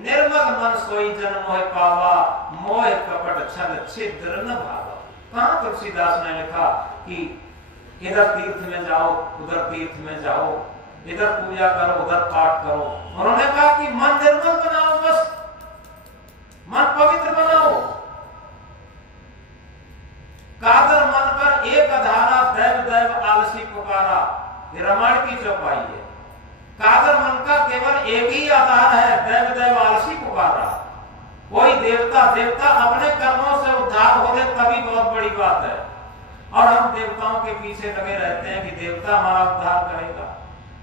निर्मल मन सोई जन मोह पावा, मोह कपट छल छिद्र न भावा। कहां तुलसीदास ने लिखा कि इधर तीर्थ में जाओ, उधर तीर्थ में जाओ, इधर पूजा करो, उधर पाठ करो। उन्होंने कहा कि मन निर्मल बनाओ, बस मन पवित्र बनाओ। कादर मन कर एक अधारा, दैव दैव आलसी पुकारा। ये रामायण की चौपाई है। कादर मन का केवल एक ही आधार है, दैव दैव आलसी पुकारा। कोई देवता अपने कर्मों से उद्धार हो जाए तभी बहुत बड़ी बात है। और हम देवताओं के पीछे लगे रहते हैं कि देवता हमारा उद्धार करेगा।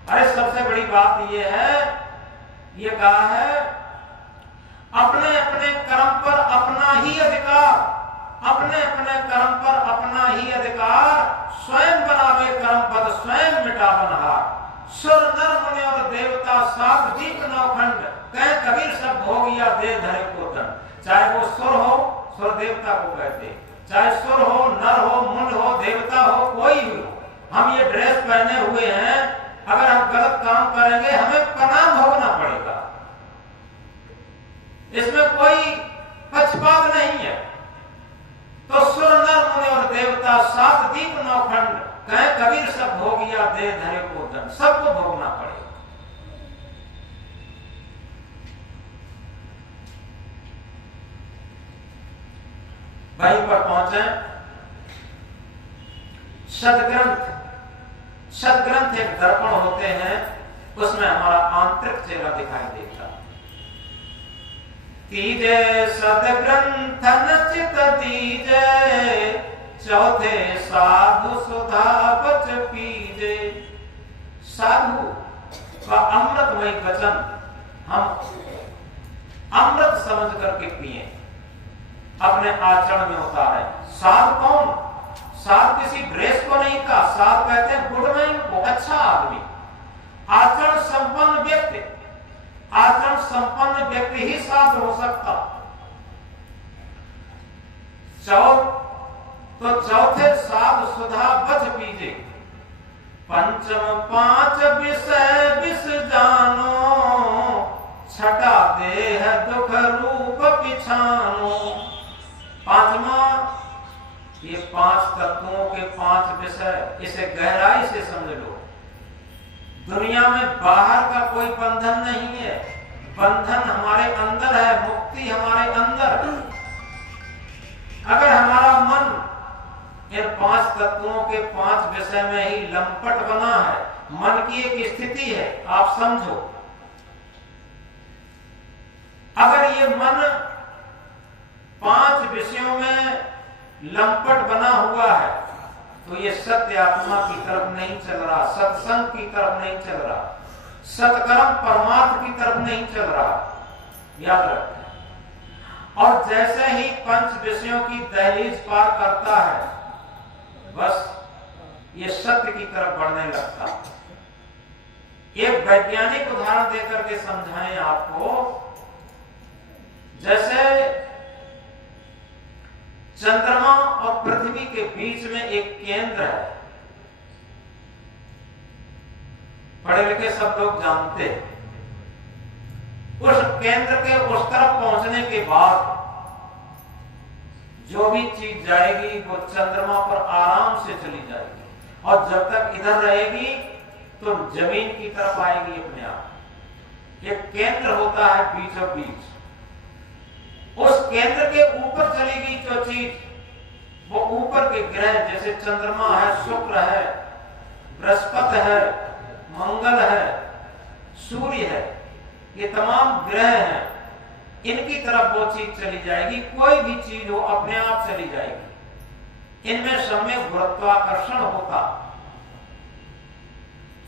अरे सबसे बड़ी बात यह है, ये कहा है अपने अपने कर्म पर अपना ही अधिकार, अपने अपने कर्म पर अपना ही अधिकार, स्वयं बनावे कर्म पद स्वयं मिटा बनहार। सुर नर मुनि और देवता सात दीप नौखंड, कह कबीर सब भोगिया दे धरे को तन। चाहे वो सुर हो, सुर देवता को कहते, चाहे सुर हो, नर हो, मुंड हो, देवता हो, कोई भी हो, हम ये ड्रेस पहने हुए हैं, अगर हम गलत काम करेंगे हमें प्रणाम भोगना पड़ेगा। इसमें कोई पक्षपात नहीं है। तो सुर नर मुनि और देवता सात दीप नौखंड, कहे कबीर सब भोगिया दे धरे को धन, सबको भोगना पड़ेगा। वहीं पर पहुंचे सदग्रंथ। सदग्रंथ एक दर्पण होते हैं, उसमें हमारा आंतरिक चेहरा दिखाई देता। तीजे सदग्रंथन चित दीजे, चौथे साधु सुधा बच पीजे। साधु का अमृतमय वचन हम अमृत समझ करके पिए, अपने आचरण में उतारे। साधु कौन? साधु किसी ड्रेस को नहीं कहा, साधु कहते हैं गुणमय को, अच्छा आदमी, आचरण संपन्न व्यक्ति। आचरण संपन्न व्यक्ति ही साधु हो सकता। तो चौथे साधु सुधा बच पीजे। पंचम पांच विषय विष जानो, छठा देह दुख रूप पिछानो। तत्वों के 5 विषय, इसे गहराई से समझ लो। दुनिया में बाहर का कोई बंधन नहीं है, बंधन हमारे अंदर है, मुक्ति हमारे अंदर है। अगर हमारा मन इन 5 तत्वों के 5 विषय में ही लंपट बना है, मन की एक स्थिति है, आप समझो। अगर ये मन 5 विषयों में लंपट बना हुआ है तो ये सत्य आत्मा की तरफ नहीं चल रहा, सत्संग की तरफ नहीं चल रहा, सत्कर्म परमार्थ की तरफ नहीं चल रहा, याद रखें। और जैसे ही 5 विषयों की दहलीज पार करता है, बस ये सत्य की तरफ बढ़ने लगता। एक वैज्ञानिक उदाहरण देकर के समझाएं आपको। जैसे चंद्रमा और पृथ्वी के बीच में एक केंद्र है, पढ़े लिखे सब लोग जानते हैं। उस केंद्र के उस तरफ पहुंचने के बाद जो भी चीज जाएगी वो चंद्रमा पर आराम से चली जाएगी, और जब तक इधर रहेगी तो जमीन की तरफ आएगी अपने आप। एक केंद्र होता है बीचों बीच, उस केंद्र के ऊपर चलेगी जो चीज, वो ऊपर के ग्रह जैसे चंद्रमा है, शुक्र है, बृहस्पति है, मंगल है, सूर्य है, ये तमाम ग्रह हैं, इनकी तरफ वो चीज चली जाएगी। कोई भी चीज हो अपने आप चली जाएगी। इनमें सब में गुरुत्वाकर्षण होता,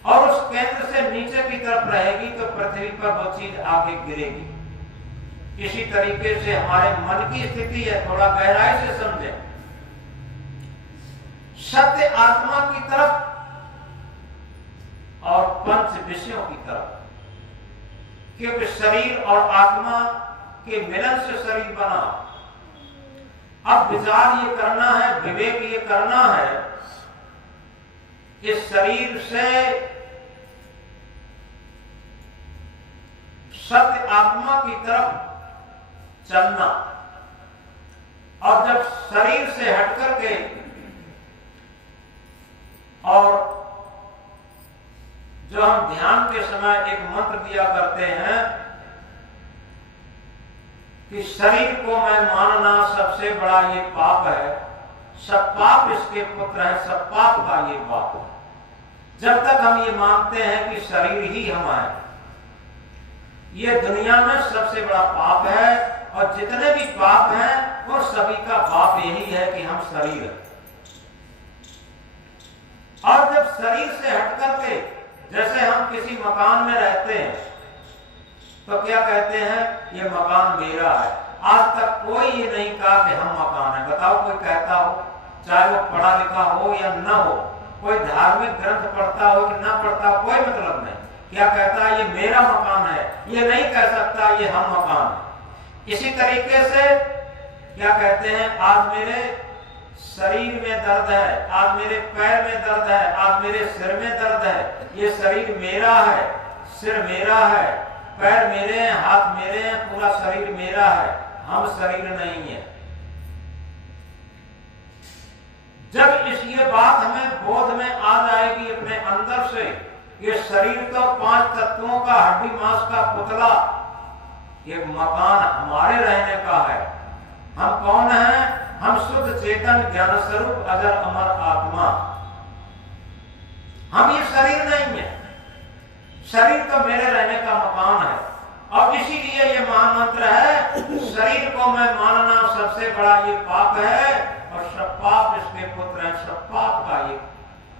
और उस केंद्र से नीचे की तरफ रहेगी तो पृथ्वी पर वो चीज आगे गिरेगी। इसी तरीके से हमारे मन की स्थिति है, थोड़ा गहराई से समझें। सत्य आत्मा की तरफ और 5 विषयों की तरफ, क्योंकि शरीर और आत्मा के मिलन से शरीर बना। अब विचार ये करना है, विवेक ये करना है, इस शरीर से सत्य आत्मा की तरफ चलना, और जब शरीर से हट करके और जो हम ध्यान के समय एक मंत्र दिया करते हैं कि शरीर को मैं मानना सबसे बड़ा ये पाप है, सब पाप इसके पुत्र है, सब पाप का ये बाप है। जब तक हम ये मानते हैं कि शरीर ही हम हैं, ये दुनिया में सबसे बड़ा पाप है, और जितने भी पाप हैं वो सभी का बाप यही है कि हम शरीर हैं। और जब शरीर से हट करके, जैसे हम किसी मकान में रहते हैं तो क्या कहते हैं, ये मकान मेरा है। आज तक कोई ये नहीं कहा कि हम मकान है। बताओ कोई कहता हो, चाहे वो पढ़ा लिखा हो या न हो, कोई धार्मिक ग्रंथ पढ़ता हो कि ना पढ़ता, कोई मतलब नहीं। क्या कहता है, ये मेरा मकान है, ये नहीं कह सकता ये हम मकान है। इसी तरीके से क्या कहते हैं, आज मेरे शरीर में दर्द है, आज मेरे पैर में दर्द है, आज मेरे सिर में दर्द है, ये शरीर मेरा है, सिर मेरा है, पैर मेरे हैं, हाथ मेरे हैं, पूरा शरीर मेरा है, हम शरीर नहीं है। जब ये बात हमें बोध में आ जाएगी अपने अंदर से, ये शरीर तो 5 तत्वों का हड्डी मांस का पुतला, ये मकान हमारे रहने का है। हम कौन हैं? हम शुद्ध चेतन ज्ञान स्वरूप अजर अमर आत्मा। हम ये शरीर नहीं है, शरीर तो मेरे रहने का मकान है। और इसीलिए ये महामंत्र है, शरीर को मैं मानना सबसे बड़ा ये पाप है, और सब पाप इसके पुत्र हैं, सब पाप का ये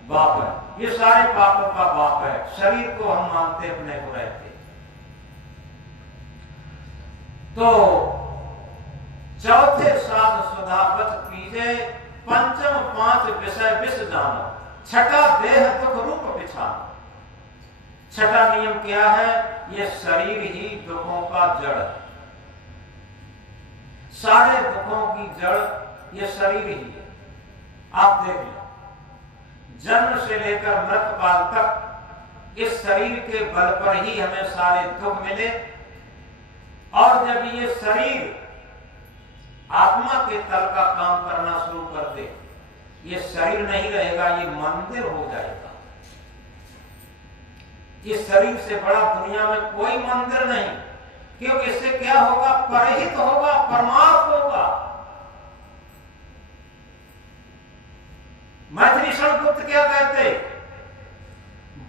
बाप है, ये सारे पापों का बाप है। शरीर को हम मानते अपने को रहते। तो चौथे साध सुधावत पीजे, पंचम 5 विषय विष जानो, छठा देह दुख रूप बिछानो। छठा नियम क्या है? ये शरीर ही दुखों का जड़ है। सारे दुखों की जड़ ये शरीर ही है। आप देख लो, जन्म से लेकर मृत काल तक इस शरीर के बल पर ही हमें सारे दुख मिले, और जब ये शरीर आत्मा के तल का काम करना शुरू कर दे, ये शरीर नहीं रहेगा, ये मंदिर हो जाएगा। इस शरीर से बड़ा दुनिया में कोई मंदिर नहीं, क्योंकि इससे क्या होगा? परहित होगा, परमार्थ होगा। मैथिली गुप्त क्या कहते?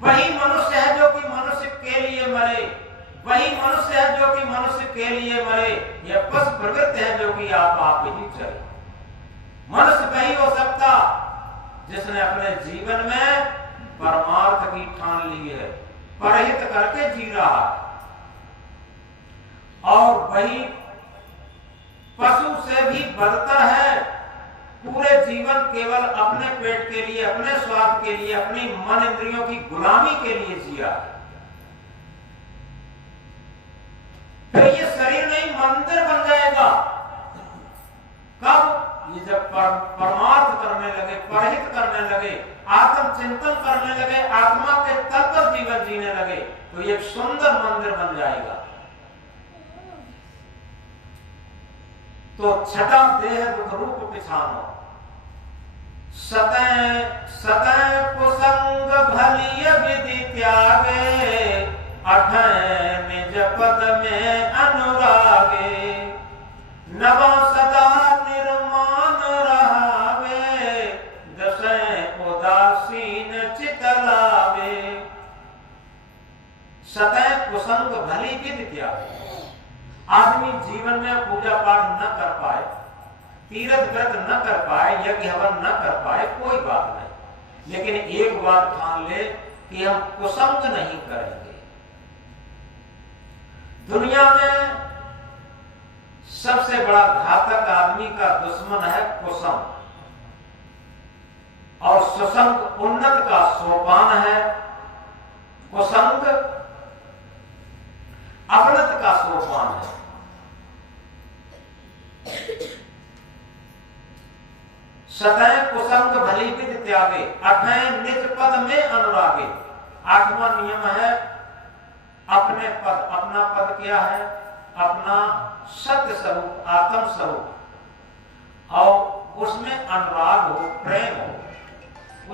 वही मनुष्य है जो कि मनुष्य के लिए मरे, वही मनुष्य है जो कि मनुष्य के लिए मरे, यह पशु प्रवृत्ति है जो कि आप ही चले। मनुष्य वही हो सकता जिसने अपने जीवन में परमार्थ की ठान ली है, परहित करके जी रहा है। और वही पशु से भी बदतर है, पूरे जीवन केवल अपने पेट के लिए, अपने स्वाद के लिए, अपनी मन इंद्रियों की गुलामी के लिए जिया। फिर ये शरीर नहीं मंदिर बन जाएगा। कब? ये जब परमार्थ करने लगे, परहित करने लगे, आत्म चिंतन करने लगे, आत्मा के तल पर जीवन जीने लगे, तो ये एक सुंदर मंदिर बन जाएगा। तो छठा देह दुख रूप पिछानो, सतै कुसंग भलिय विधि त्यागे, अठै निज पद में अनुरागे, नवा सदा निर्माण रहावे, दसै उदासीन चित लावे। सतै कुसंग भली विधि त्यागे। आदमी जीवन में पूजा पाठ न कर पाए, तीर्थ व्रत न कर पाए, यज्ञ हवन न कर पाए, कोई बात नहीं, लेकिन एक बात ठान ले कि हम कुसंग नहीं करेंगे। दुनिया में सबसे बड़ा घातक आदमी का दुश्मन है कुसंग, और सुसंग उन्नत का सोपान है। कुसंग अवनत का सोपान है। सतै कुसंग भली विधि त्यागे, अठै निज पद में अनुरागे। आठवां नियम है अपने पद। अपना पद क्या है? अपना सत्य स्वरूप, आत्म स्वरूप, और उसमें अनुराग हो, प्रेम हो।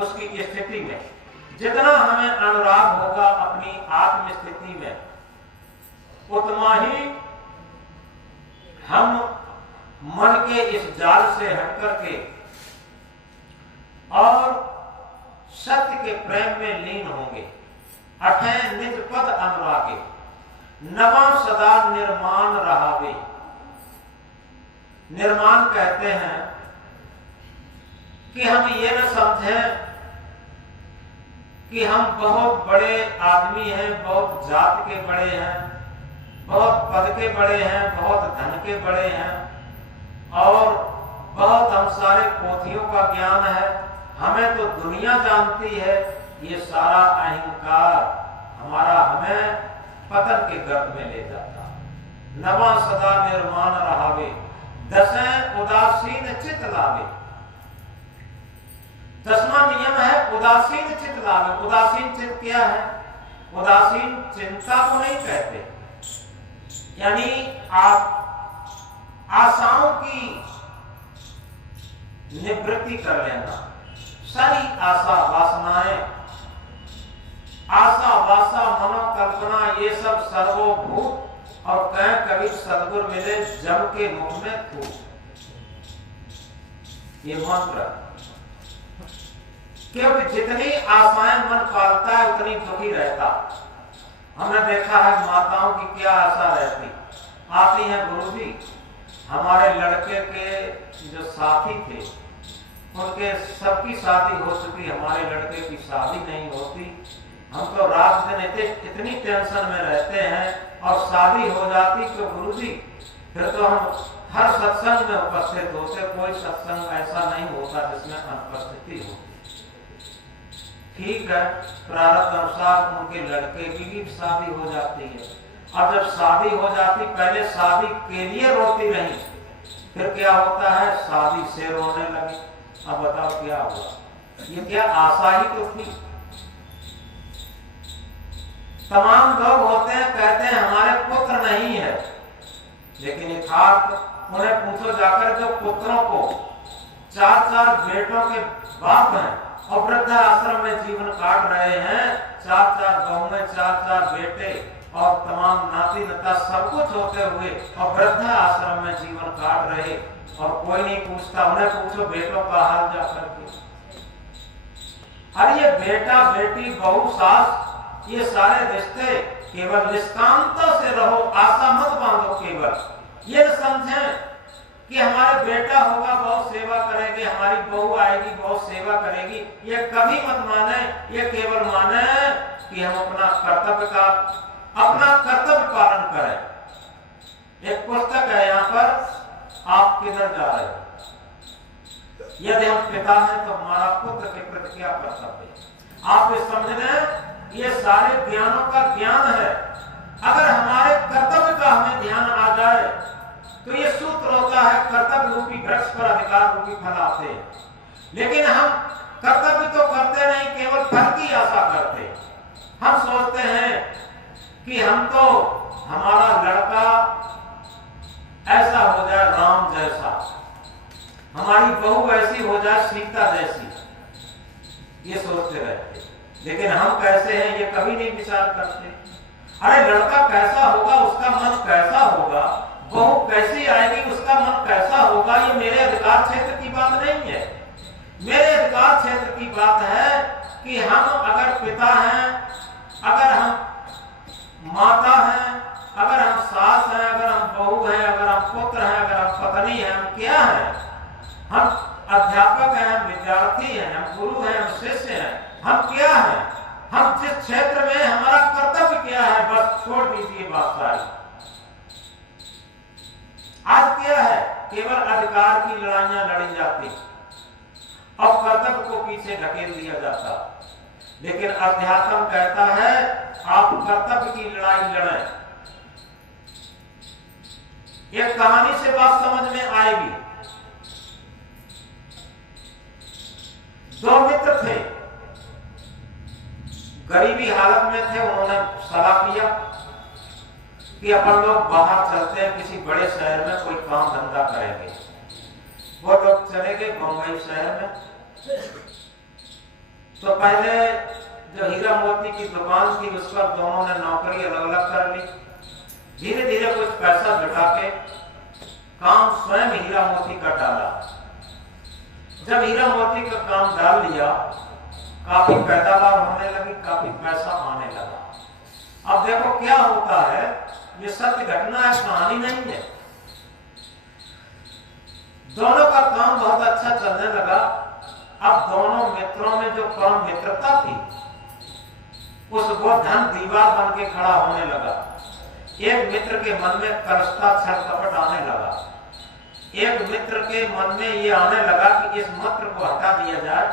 उसकी स्थिति में जितना हमें अनुराग होगा अपनी आत्म स्थिति में, उतना ही हम मन के इस जाल से हट करके और सत्य के प्रेम में लीन होंगे। अठै निज पद अनुरागे, नवा सदा निर्माण रहावे। निर्माण कहते हैं कि हम ये न समझें कि हम बहुत बड़े आदमी हैं, बहुत जात के बड़े हैं, बहुत पद के बड़े हैं, बहुत धन के बड़े हैं, और बहुत हम सारे पोथियों का ज्ञान है, हमें तो दुनिया जानती है। ये सारा अहंकार हमारा हमें पतन के गर्भ में ले जाता। नवा सदा निर्माण रहावे, दसैं उदासीन चित लावे। दसवां नियम है उदासीन चित लावे। उदासीन चित क्या है? उदासीन चिंता को नहीं कहते, यानी आप आशाओं की निवृत्ति कर लेना। सारी आशा वासनाएं, आशा वासा मनोकल्पना, ये सब सर्वभूत, और कह कभी सदगुरु मिले जम के मुख में थूक। ये मंत्र, क्योंकि जितनी आशाएं मन पालता है उतनी दुखी रहता। हमने देखा है माताओं की क्या आशा रहती, आती है गुरुजी हमारे लड़के के जो साथी थे उनके सबकी शादी हो चुकी, हमारे लड़के की शादी नहीं होती, हम तो रात दिन इतनी टेंशन में रहते हैं, और शादी हो जाती तो गुरुजी फिर तो हम हर सत्संग में उपस्थित होते, कोई सत्संग ऐसा नहीं होता जिसमें अनुपस्थिति होती। ठीक है, प्रारब्ध अनुसार उनके लड़के की भी शादी हो जाती है। अब जब शादी हो जाती, पहले शादी के लिए रोती रही, फिर क्या होता है? शादी से रोने लगी। अब बताओ क्या हुआ? ये क्या आशा ही तो थी। तमाम लोग होते हैं कहते हैं हमारे पुत्र नहीं है, लेकिन यथार्थ उन्हें पूछो जाकर, जो पुत्रों को 4-4 बेटों के बाप हैं और वृद्धा आश्रम में जीवन काट रहे हैं, 4-4 बहुएं, 4-4 बेटे और तमाम नाती नता सब कुछ होते हुए और वृद्धा आश्रम में जीवन काट रहे और कोई नहीं पूछता। उन्हें पूछो बेटों का हाल जा करके। अरे ये बेटा बेटी बहू सास ये सारे रिश्ते केवल निष्कामता से रहो, आशा मत बांधो। केवल ये समझें कि हमारे बेटा होगा बहुत सेवा करेंगे, हमारी बहू आएगी बहुत सेवा करेगी, ये कभी मत माने। ये केवल माने कि हम अपना कर्तव्य पालन करें। एक पुस्तक है यहाँ पर, आप किधर जा रहे हो? यदि हम पिता हैं तो हमारा पुत्र के प्रति क्या कर्तव्य। आप इस समझने ये सारे ज्ञानों का ज्ञान है। अगर हमारे कर्तव्य का हमें ध्यान आ जाए तो ये सूत्र होता है कर्तव्य रूपी वृक्ष पर अधिकार रूपी फल आते। लेकिन हम कर्तव्य तो करते नहीं, केवल फल की आशा करते। हम सोचते हैं कि हम तो हमारा लड़का ऐसा हो जाए राम जैसा, हमारी बहू ऐसी हो जाए सीता जैसी, ये सोचते रहते। लेकिन हम कैसे हैं ये कभी नहीं विचार करते। अरे लड़का कैसा होगा, उसका मन कैसा होगा, बहू कैसी आएगी, उसका मन कैसा होगा, ये मेरे अधिकार क्षेत्र की बात नहीं है। मेरे अधिकार क्षेत्र की बात है कि हम अगर पिता हैं, अगर हम माता हैं, अगर हम सास हैं, अगर हम बहू हैं, अगर हम पुत्र हैं, अगर हम पत्नी हैं, हम क्या हैं? हम अध्यापक हैं, हम विद्यार्थी हैं, हम गुरु हैं, हम शिष्य हैं, हम क्या हैं? हम जिस क्षेत्र में हमारा कर्तव्य क्या है, बस छोड़ दीजिए बात सारी। आज क्या है? केवल अधिकार की लड़ाइयां लड़ी जाती और कर्तव्य को पीछे ढकेल दिया जाता। लेकिन अध्यात्म कहता है आप कर्तव्य की लड़ाई लड़ें। एक कहानी से बात समझ में आएगी। दो मित्र थे, गरीबी हालत में थे। उन्होंने सलाह किया कि अपन लोग बाहर चलते हैं, किसी बड़े शहर में कोई काम धंधा करेंगे। वो लोग चले गए बंबई शहर में। तो पहले जो हीरा मोती की दुकान थी उस पर दोनों ने नौकरी अलग अलग कर ली। धीरे धीरे कुछ पैसा जुटा के काम स्वयं हीरा मोती का डाला। जब हीरा मोती का काम डाल लिया, काफी पैदावार होने लगी, काफी पैसा आने लगा। अब देखो क्या होता है, ये सत्य घटना है, कहानी नहीं है। दोनों का काम बहुत अच्छा चलने लगा। अब दोनों मित्रों में जो परम मित्रता थी वो धन दीवार बन के खड़ा होने लगा। एक मित्र के मन में कलुषता छल कपट आने लगा। एक मित्र के मन में ये आने लगा कि इस मित्र को हटा दिया जाए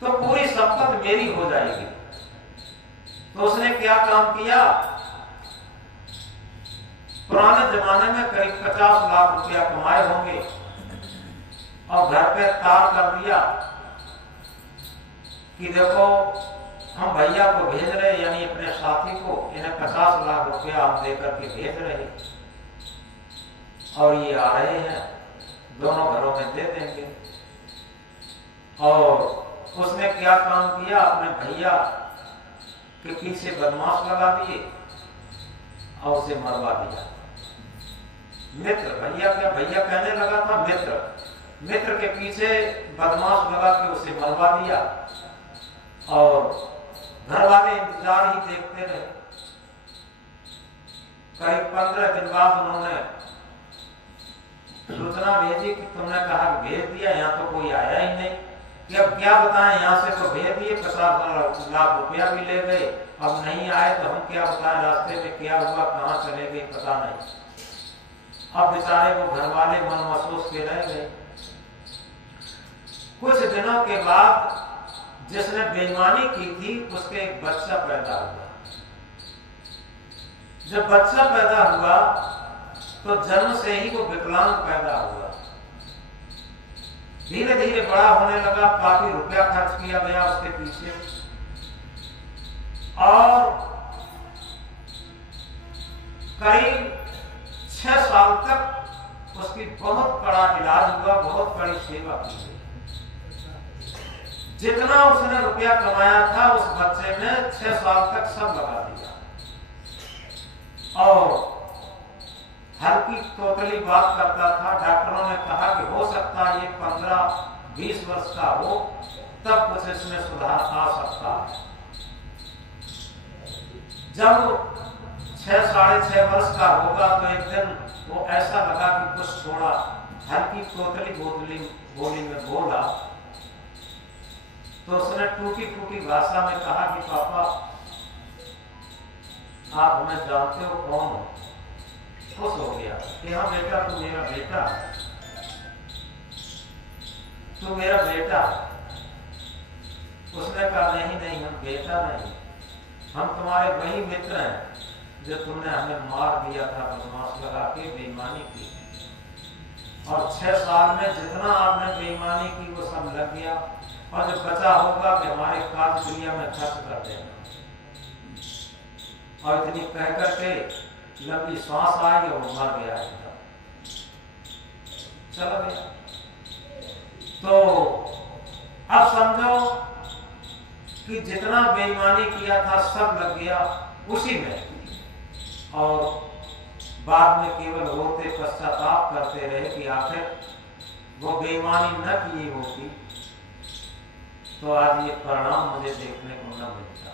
तो पूरी संपत्ति मेरी हो जाएगी। तो उसने क्या काम किया, पुराने जमाने में करीब 50 लाख रुपया कमाए होंगे और घर पे तार कर दिया कि देखो हम भैया को भेज रहे, यानी अपने साथी को, इन्हें 50 लाख रुपया हम देकर के भेज रहे और ये आ रहे हैं, दोनों घरों में दे देंगे। और उसने क्या काम किया, अपने भैया के पीछे बदमाश लगा दिए और उसे मरवा दिया। मित्र, भैया क्या, भैया कहने लगा था मित्र के पीछे बदमाश लगा के उसे मरवा दिया और घर वाले इंतजार ही देखते रहे। करीब 15 दिन बाद उन्होंने सूचना भेजी कि तुमने कहा भेज दिया, यहाँ तो कोई आया ही नहीं। कि अब क्या बताएं, यहाँ से तो भेज दिए, 50 लाख रुपया भी ले गए, अब नहीं आए तो हम क्या बताएं, रास्ते में क्या हुआ, कहाँ चले गए पता नहीं। अब बेचारे वो घर वाले मन महसूस के रह गए। कुछ दिनों के बाद जिसने बेईमानी की थी उसके एक बच्चा पैदा हुआ। जब बच्चा पैदा हुआ तो जन्म से ही वो विकलांग पैदा हुआ। धीरे धीरे बड़ा होने लगा, काफी रुपया खर्च किया गया उसके पीछे और करीब 6 साल तक उसकी बहुत कड़ा इलाज हुआ, बहुत कड़ी सेवा की गई। जितना उसने रुपया कमाया था उस बच्चे ने 6 साल तक सब लगा दिया। और हल्की तोतली बात करता था। डॉक्टरों ने कहा कि हो सकता है ये 15-20 वर्ष का हो, तब कुछ इसमें सुधार आ सकता है। जब 6-6.5 वर्ष का होगा तो एक दिन वो ऐसा लगा कि कुछ थोड़ा हल्की तोतली बोली में बोला, तो उसने टूटी फूटी भाषा में कहा कि पापा आप हमें जानते हो कौन हो? खुश हो गया कि हाँ बेटा, तू मेरा बेटा, तू मेरा बेटा। उसने कहा नहीं नहीं, हम बेटा नहीं, हम तुम्हारे वही मित्र हैं जो तुमने हमें मार दिया था, बदमाश लगा के बेईमानी की। और 6 साल में जितना आपने बेईमानी की वो सब लग गया, और जो बचा होगा कि हमारे काज दुनिया में खर्च कर देना। और इतनी कह करके लंबी सांस आई और मर गया, चला गया। तो अब समझो कि जितना बेईमानी किया था सब लग गया उसी में, और बाद में केवल रोते पश्चाताप करते रहे कि आखिर वो बेईमानी न की होती तो आज ये परिणाम मुझे देखने को न मिलता।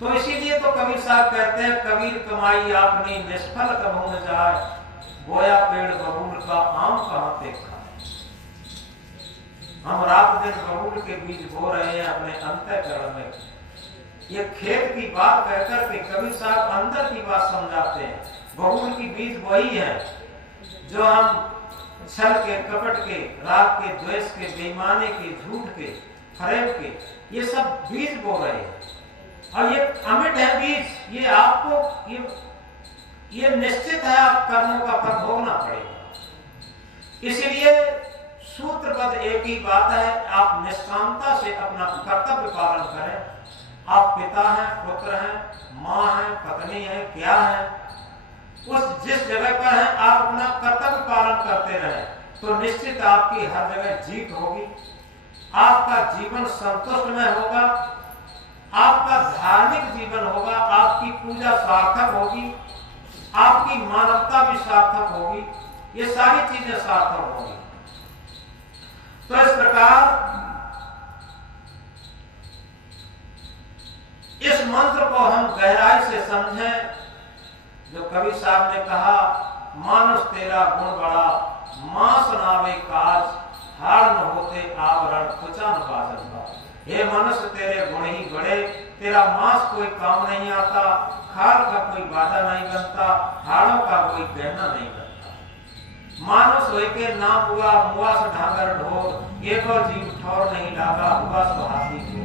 तो इसीलिए तो कबीर साहब कहते हैं, कबीर कमाई आपने निष्फल कबू न जाए, बोया पेड़ बबूल का आम कहाँ देखा। हम रात दिन बबूल के बीज बो रहे हैं अपने अंतःकरण में। ये खेत की बात कहकर के कबीर साहब अंदर की बात समझाते हैं। बबूल की बीज वही है जो हम छल के, कपट के, राग के, द्वेष के, बेईमानी के, झूठ के, फरेब के, ये सब बीज बो रहे हैं। और ये अमिट है बीज, ये आपको ये निश्चित है, आप कर्मों का फल भोगना पड़ेगा। इसलिए सूत्रबद्ध एक ही बात है, आप निष्कामता से अपना कर्तव्य पालन करें। आप पिता हैं, पुत्र हैं, माँ हैं, पत्नी हैं, क्या हैं, उस जिस जगह पर है आप अपना कर्तव्य पालन करते रहें, तो निश्चित आपकी हर जगह जीत होगी, आपका जीवन संतुष्टमय होगा, आपका धार्मिक जीवन होगा, आपकी पूजा सार्थक होगी, आपकी मानवता भी सार्थक होगी, ये सारी चीजें सार्थक होगी। तो इस प्रकार इस मंत्र को हम गहराई से समझें, जो कवि साहब ने कहा, मानुष तेरा गुण बड़ा, मांस नावे काज, हार न होते आवरण, कुचा न बाजन बा। हे मनुष्य तेरे गुण ही बड़े, तेरा मांस कोई काम नहीं आता, खाल का कोई बाधा नहीं बनता, हाड़ों का कोई गहना नहीं बनता। मानुष होय के ना हुआ, मुआ से ढागर ढोर, एक और जीव ठौर नहीं लागा, हुआ सुहासी को।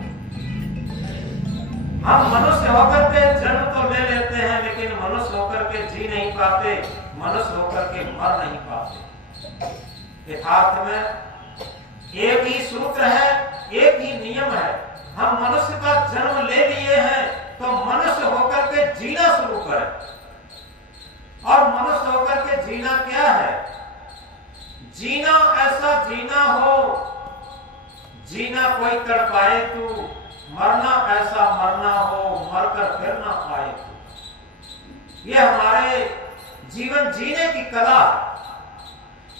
हम मनुष्य होकर के जन्म तो ले लेते हैं, लेकिन मनुष्य होकर के जी नहीं पाते, मनुष्य होकर के मर नहीं पाते। यथार्थ में एक ही सूत्र है, एक ही नियम है। हम मनुष्य का जन्म ले लिए हैं तो मनुष्य होकर के जीना शुरू करें। और मनुष्य होकर के जीना क्या है? जीना ऐसा जीना हो, जीना कोई तड़पाए तू, मरना ऐसा मरना हो, मरकर फिर ना आए तू। ये हमारे जीवन जीने की कला है।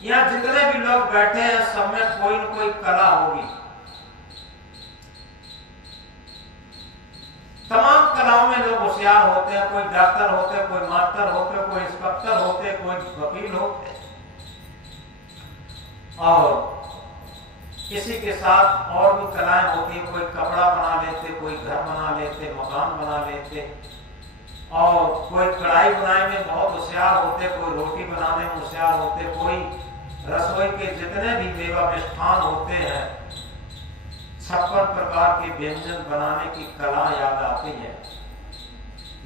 यहाँ जितने भी लोग बैठे हैं सब में कोई न कोई कला होगी। तमाम कलाओं में लोग होशियार होते हैं, कोई डॉक्टर होते हैं, कोई मास्टर होते हैं, कोई इंस्पेक्टर होते हैं, कोई वकील होते हैं। और किसी के साथ और भी कलाएं होती है, कोई कपड़ा बना लेते, कोई घर बना लेते, मकान बना लेते, और कोई कढ़ाई बनाने में बहुत होशियार होते, कोई रोटी बनाने में होशियार होते, कोई रसोई के जितने भी मेवा मिष्ठान होते हैं, 56 प्रकार के व्यंजन बनाने की कला याद आती है।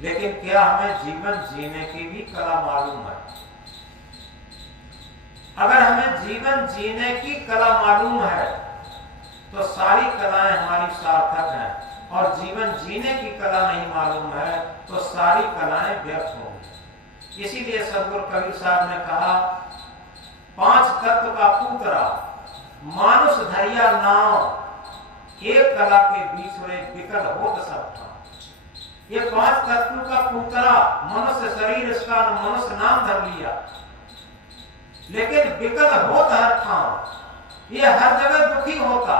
लेकिन क्या हमें जीवन जीने की भी कला मालूम है? अगर हमें जीवन जीने की कला मालूम है तो सारी कलाएं हमारी सार्थक हैं, और जीवन जीने की कला नहीं मालूम है तो सारी कलाएं व्यर्थ होंगी। इसीलिए सदगुरु कबीर साहब ने कहा, 5 तत्व का पूतरा मानुष धरिया नाव, एक कला के बीच में विकल होत सब ठाव। ये 5 तत्वों का पूतला मनुष्य शरीर, इसका मनुष्य नाम धर लिया, लेकिन विकल होता हर ठाव। ये हर जगह दुखी होता।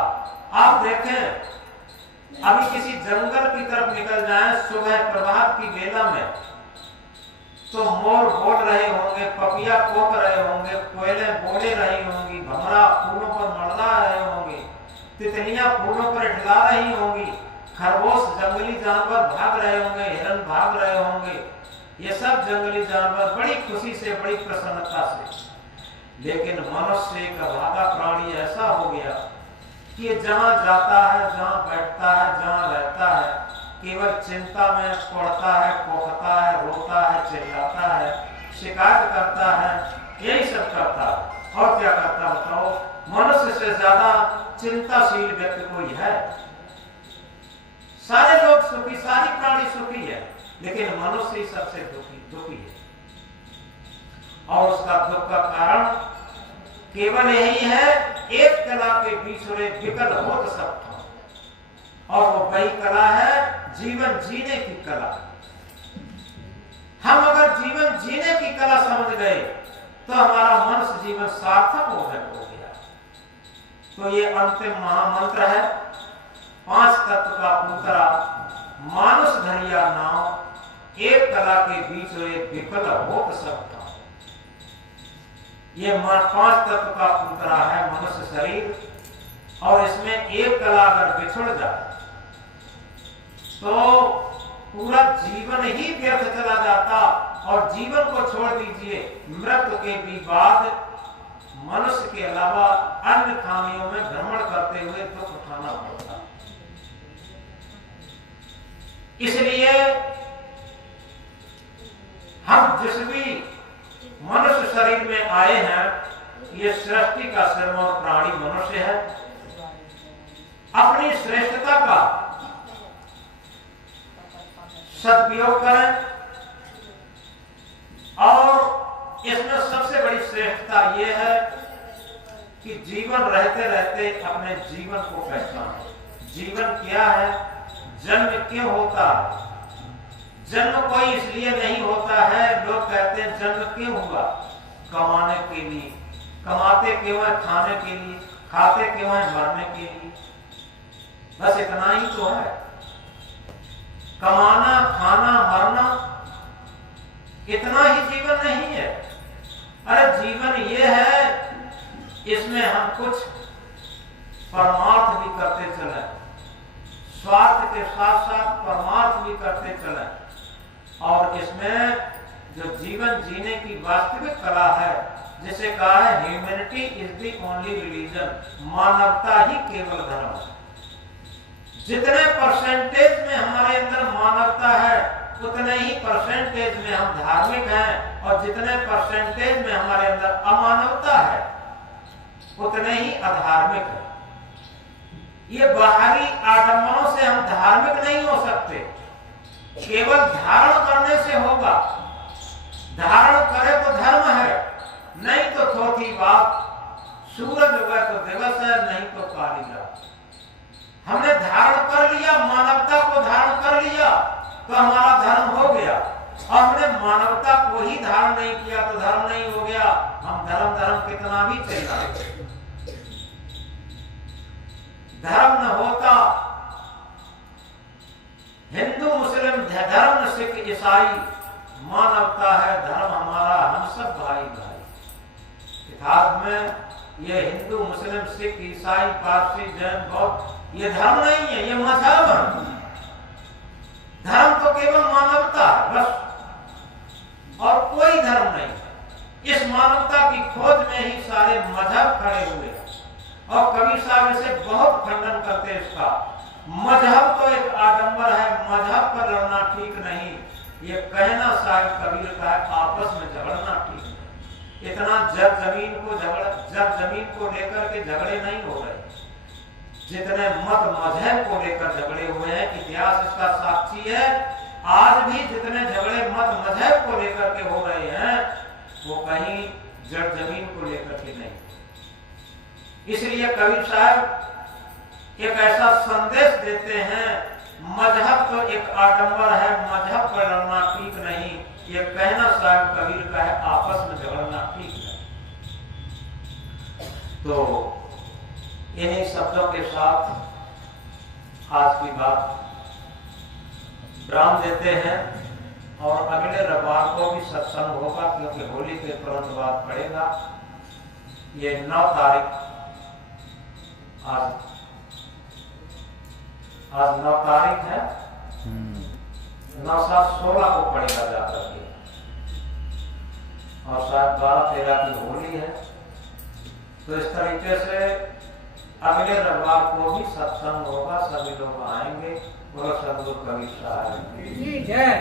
आप देखें, अभी किसी जंगल की तरफ निकल जाएं सुबह प्रभात की बेला में, तो मोर बोल रहे होंगे, पपिया कोक रहे होंगे, कोयले बोले रही होंगी, भमरा फूलों पर मंडरा रहे होंगे, तितलियां फूलों पर ढला रही होंगी, खरगोश जंगली जानवर भाग रहे होंगे, हिरन भाग रहे होंगे। ये सब जंगली जानवर बड़ी खुशी से, बड़ी प्रसन्नता से। लेकिन मनुष्य का भागा प्राणी ऐसा हो गया कि जहां जाता है, जहां बैठता है, जहां रहता है, केवल चिंता में पड़ता है, कोहता है, रोता है, चिल्लाता है, शिकायत करता है, यही सब करता है। और क्या करता बताओ? मनुष्य से ज्यादा चिंताशील व्यक्ति कोई है? सारे लोग सुखी, सारी प्राणी सुखी है, लेकिन मनुष्य ही सबसे दुखी है। और उसका दुख का कारण केवल यही है, एक कला के बीच में विकल होत सब ठाव। और वो वही कला है जीवन जीने की कला। हम अगर जीवन जीने की कला समझ गए तो हमारा मनुष्य जीवन सार्थक हो गया। तो ये अंतिम महामंत्र है, 5 तत्व का पूतरा मानुष धरिया नाव, एक कला के बीच में विकल होत सब ठाव। ये 5 तत्व का पूतरा है मनुष्य शरीर, और इसमें एक कला अगर बिछुड़ जाए तो पूरा जीवन ही व्यर्थ चला जाता। और जीवन को छोड़ दीजिए, मृत्यु के भी बाद मनुष्य के अलावा अन्य खामियों में भ्रमण करते हुए दुख उठाना पड़ता। इसलिए हम जिस भी मनुष्य शरीर में आए हैं, ये सृष्टि का सर्वोत्तम प्राणी मनुष्य है। अपनी श्रेष्ठता का सदुपयोग करें, और इसमें सबसे बड़ी श्रेष्ठता यह है कि जीवन रहते रहते अपने जीवन को पहचानें। जीवन क्या है? जन्म क्यों होता है? जन्म कोई इसलिए नहीं होता है। लोग कहते हैं जन्म क्यों हुआ? कमाने के लिए। कमाते क्यों है? खाने के लिए। खाते क्यों है? मरने के लिए। बस इतना ही तो है। कमाना, खाना, मरना, इतना ही जीवन नहीं है। अरे जीवन ये है, इसमें हम कुछ परमार्थ भी करते चले, स्वार्थ के साथ साथ परमार्थ भी करते चले। और इसमें जो जीवन जीने की वास्तविक कला है, जिसे कहा है humanity is the only religion, मानवता ही केवल धर्म है। जितने परसेंटेज में हमारे अंदर मानवता है, उतने ही परसेंटेज में हम धार्मिक हैं, और जितने परसेंटेज में हमारे अंदर अमानवता है, उतने ही अधार्मिक है। ये बाहरी आडंबरों से हम धार्मिक नहीं हो सकते, केवल धारण करने से होगा। धारण करे तो धर्म है, नहीं तो थोथी बात। सूरज उगे तो दिवस है, नहीं तो काली रात। हमने धारण कर लिया, मानवता को धारण कर लिया तो हमारा धर्म हो गया। और हमने मानवता को ही धारण नहीं किया तो धर्म नहीं हो गया। हम धर्म कितना भी चिल्लाएं, धर्म न होता। हिंदू, मुस्लिम, धर्म, सिख, ईसाई, मानवता है धर्म हमारा, हम सब भाई भाई। इतिहास में ये हिंदू, मुस्लिम, सिख, ईसाई, पारसी, जैन, बौद्ध, ये धर्म नहीं है, ये मजहब है। धर्म तो केवल मानवता है बस, और कोई धर्म नहीं है। इस मानवता की खोज में ही सारे मजहब खड़े हुए हैं, और कबीर साहब इसे बहुत खंडन करते हैं इसका। मजहब तो एक आडंबर है, मजहब पर लड़ना ठीक नहीं। ये कहना शायद कबीर का है, आपस में झगड़ना ठीक नहीं। इतना जग जमीन को लेकर के झगड़े नहीं हो रहे जितने मत मजहब को लेकर झगड़े हुए हैं। इतिहास इसका साक्षी है। आज भी जितने झगड़े मत मजहब को लेकर के हो रहे हैं, वो कहीं जड़ जमीन को लेकर के नहीं। इसलिए कबीर साहब एक ऐसा संदेश देते हैं, मजहब तो एक आडंबर है, मजहब पर लड़ना ठीक नहीं। ये कहना साहब कबीर का है, आपस में झगड़ना ठीक है। तो इन्हीं शब्दों के साथ आज की बात विराम देते हैं और अगले रविवार को भी सत्संग होगा, क्योंकि होली के तुरंत बाद पड़ेगा। ये 9 तारीख आज 9 तारीख है, 9/7/16 को पड़ेगा जाकर के, और शायद 12-13 की होली है। तो इस तरीके से अगले रविवार को भी सत्संग होगा, सभी लोग आएंगे। बोलो सद्गुरु कबीर साहब की जय।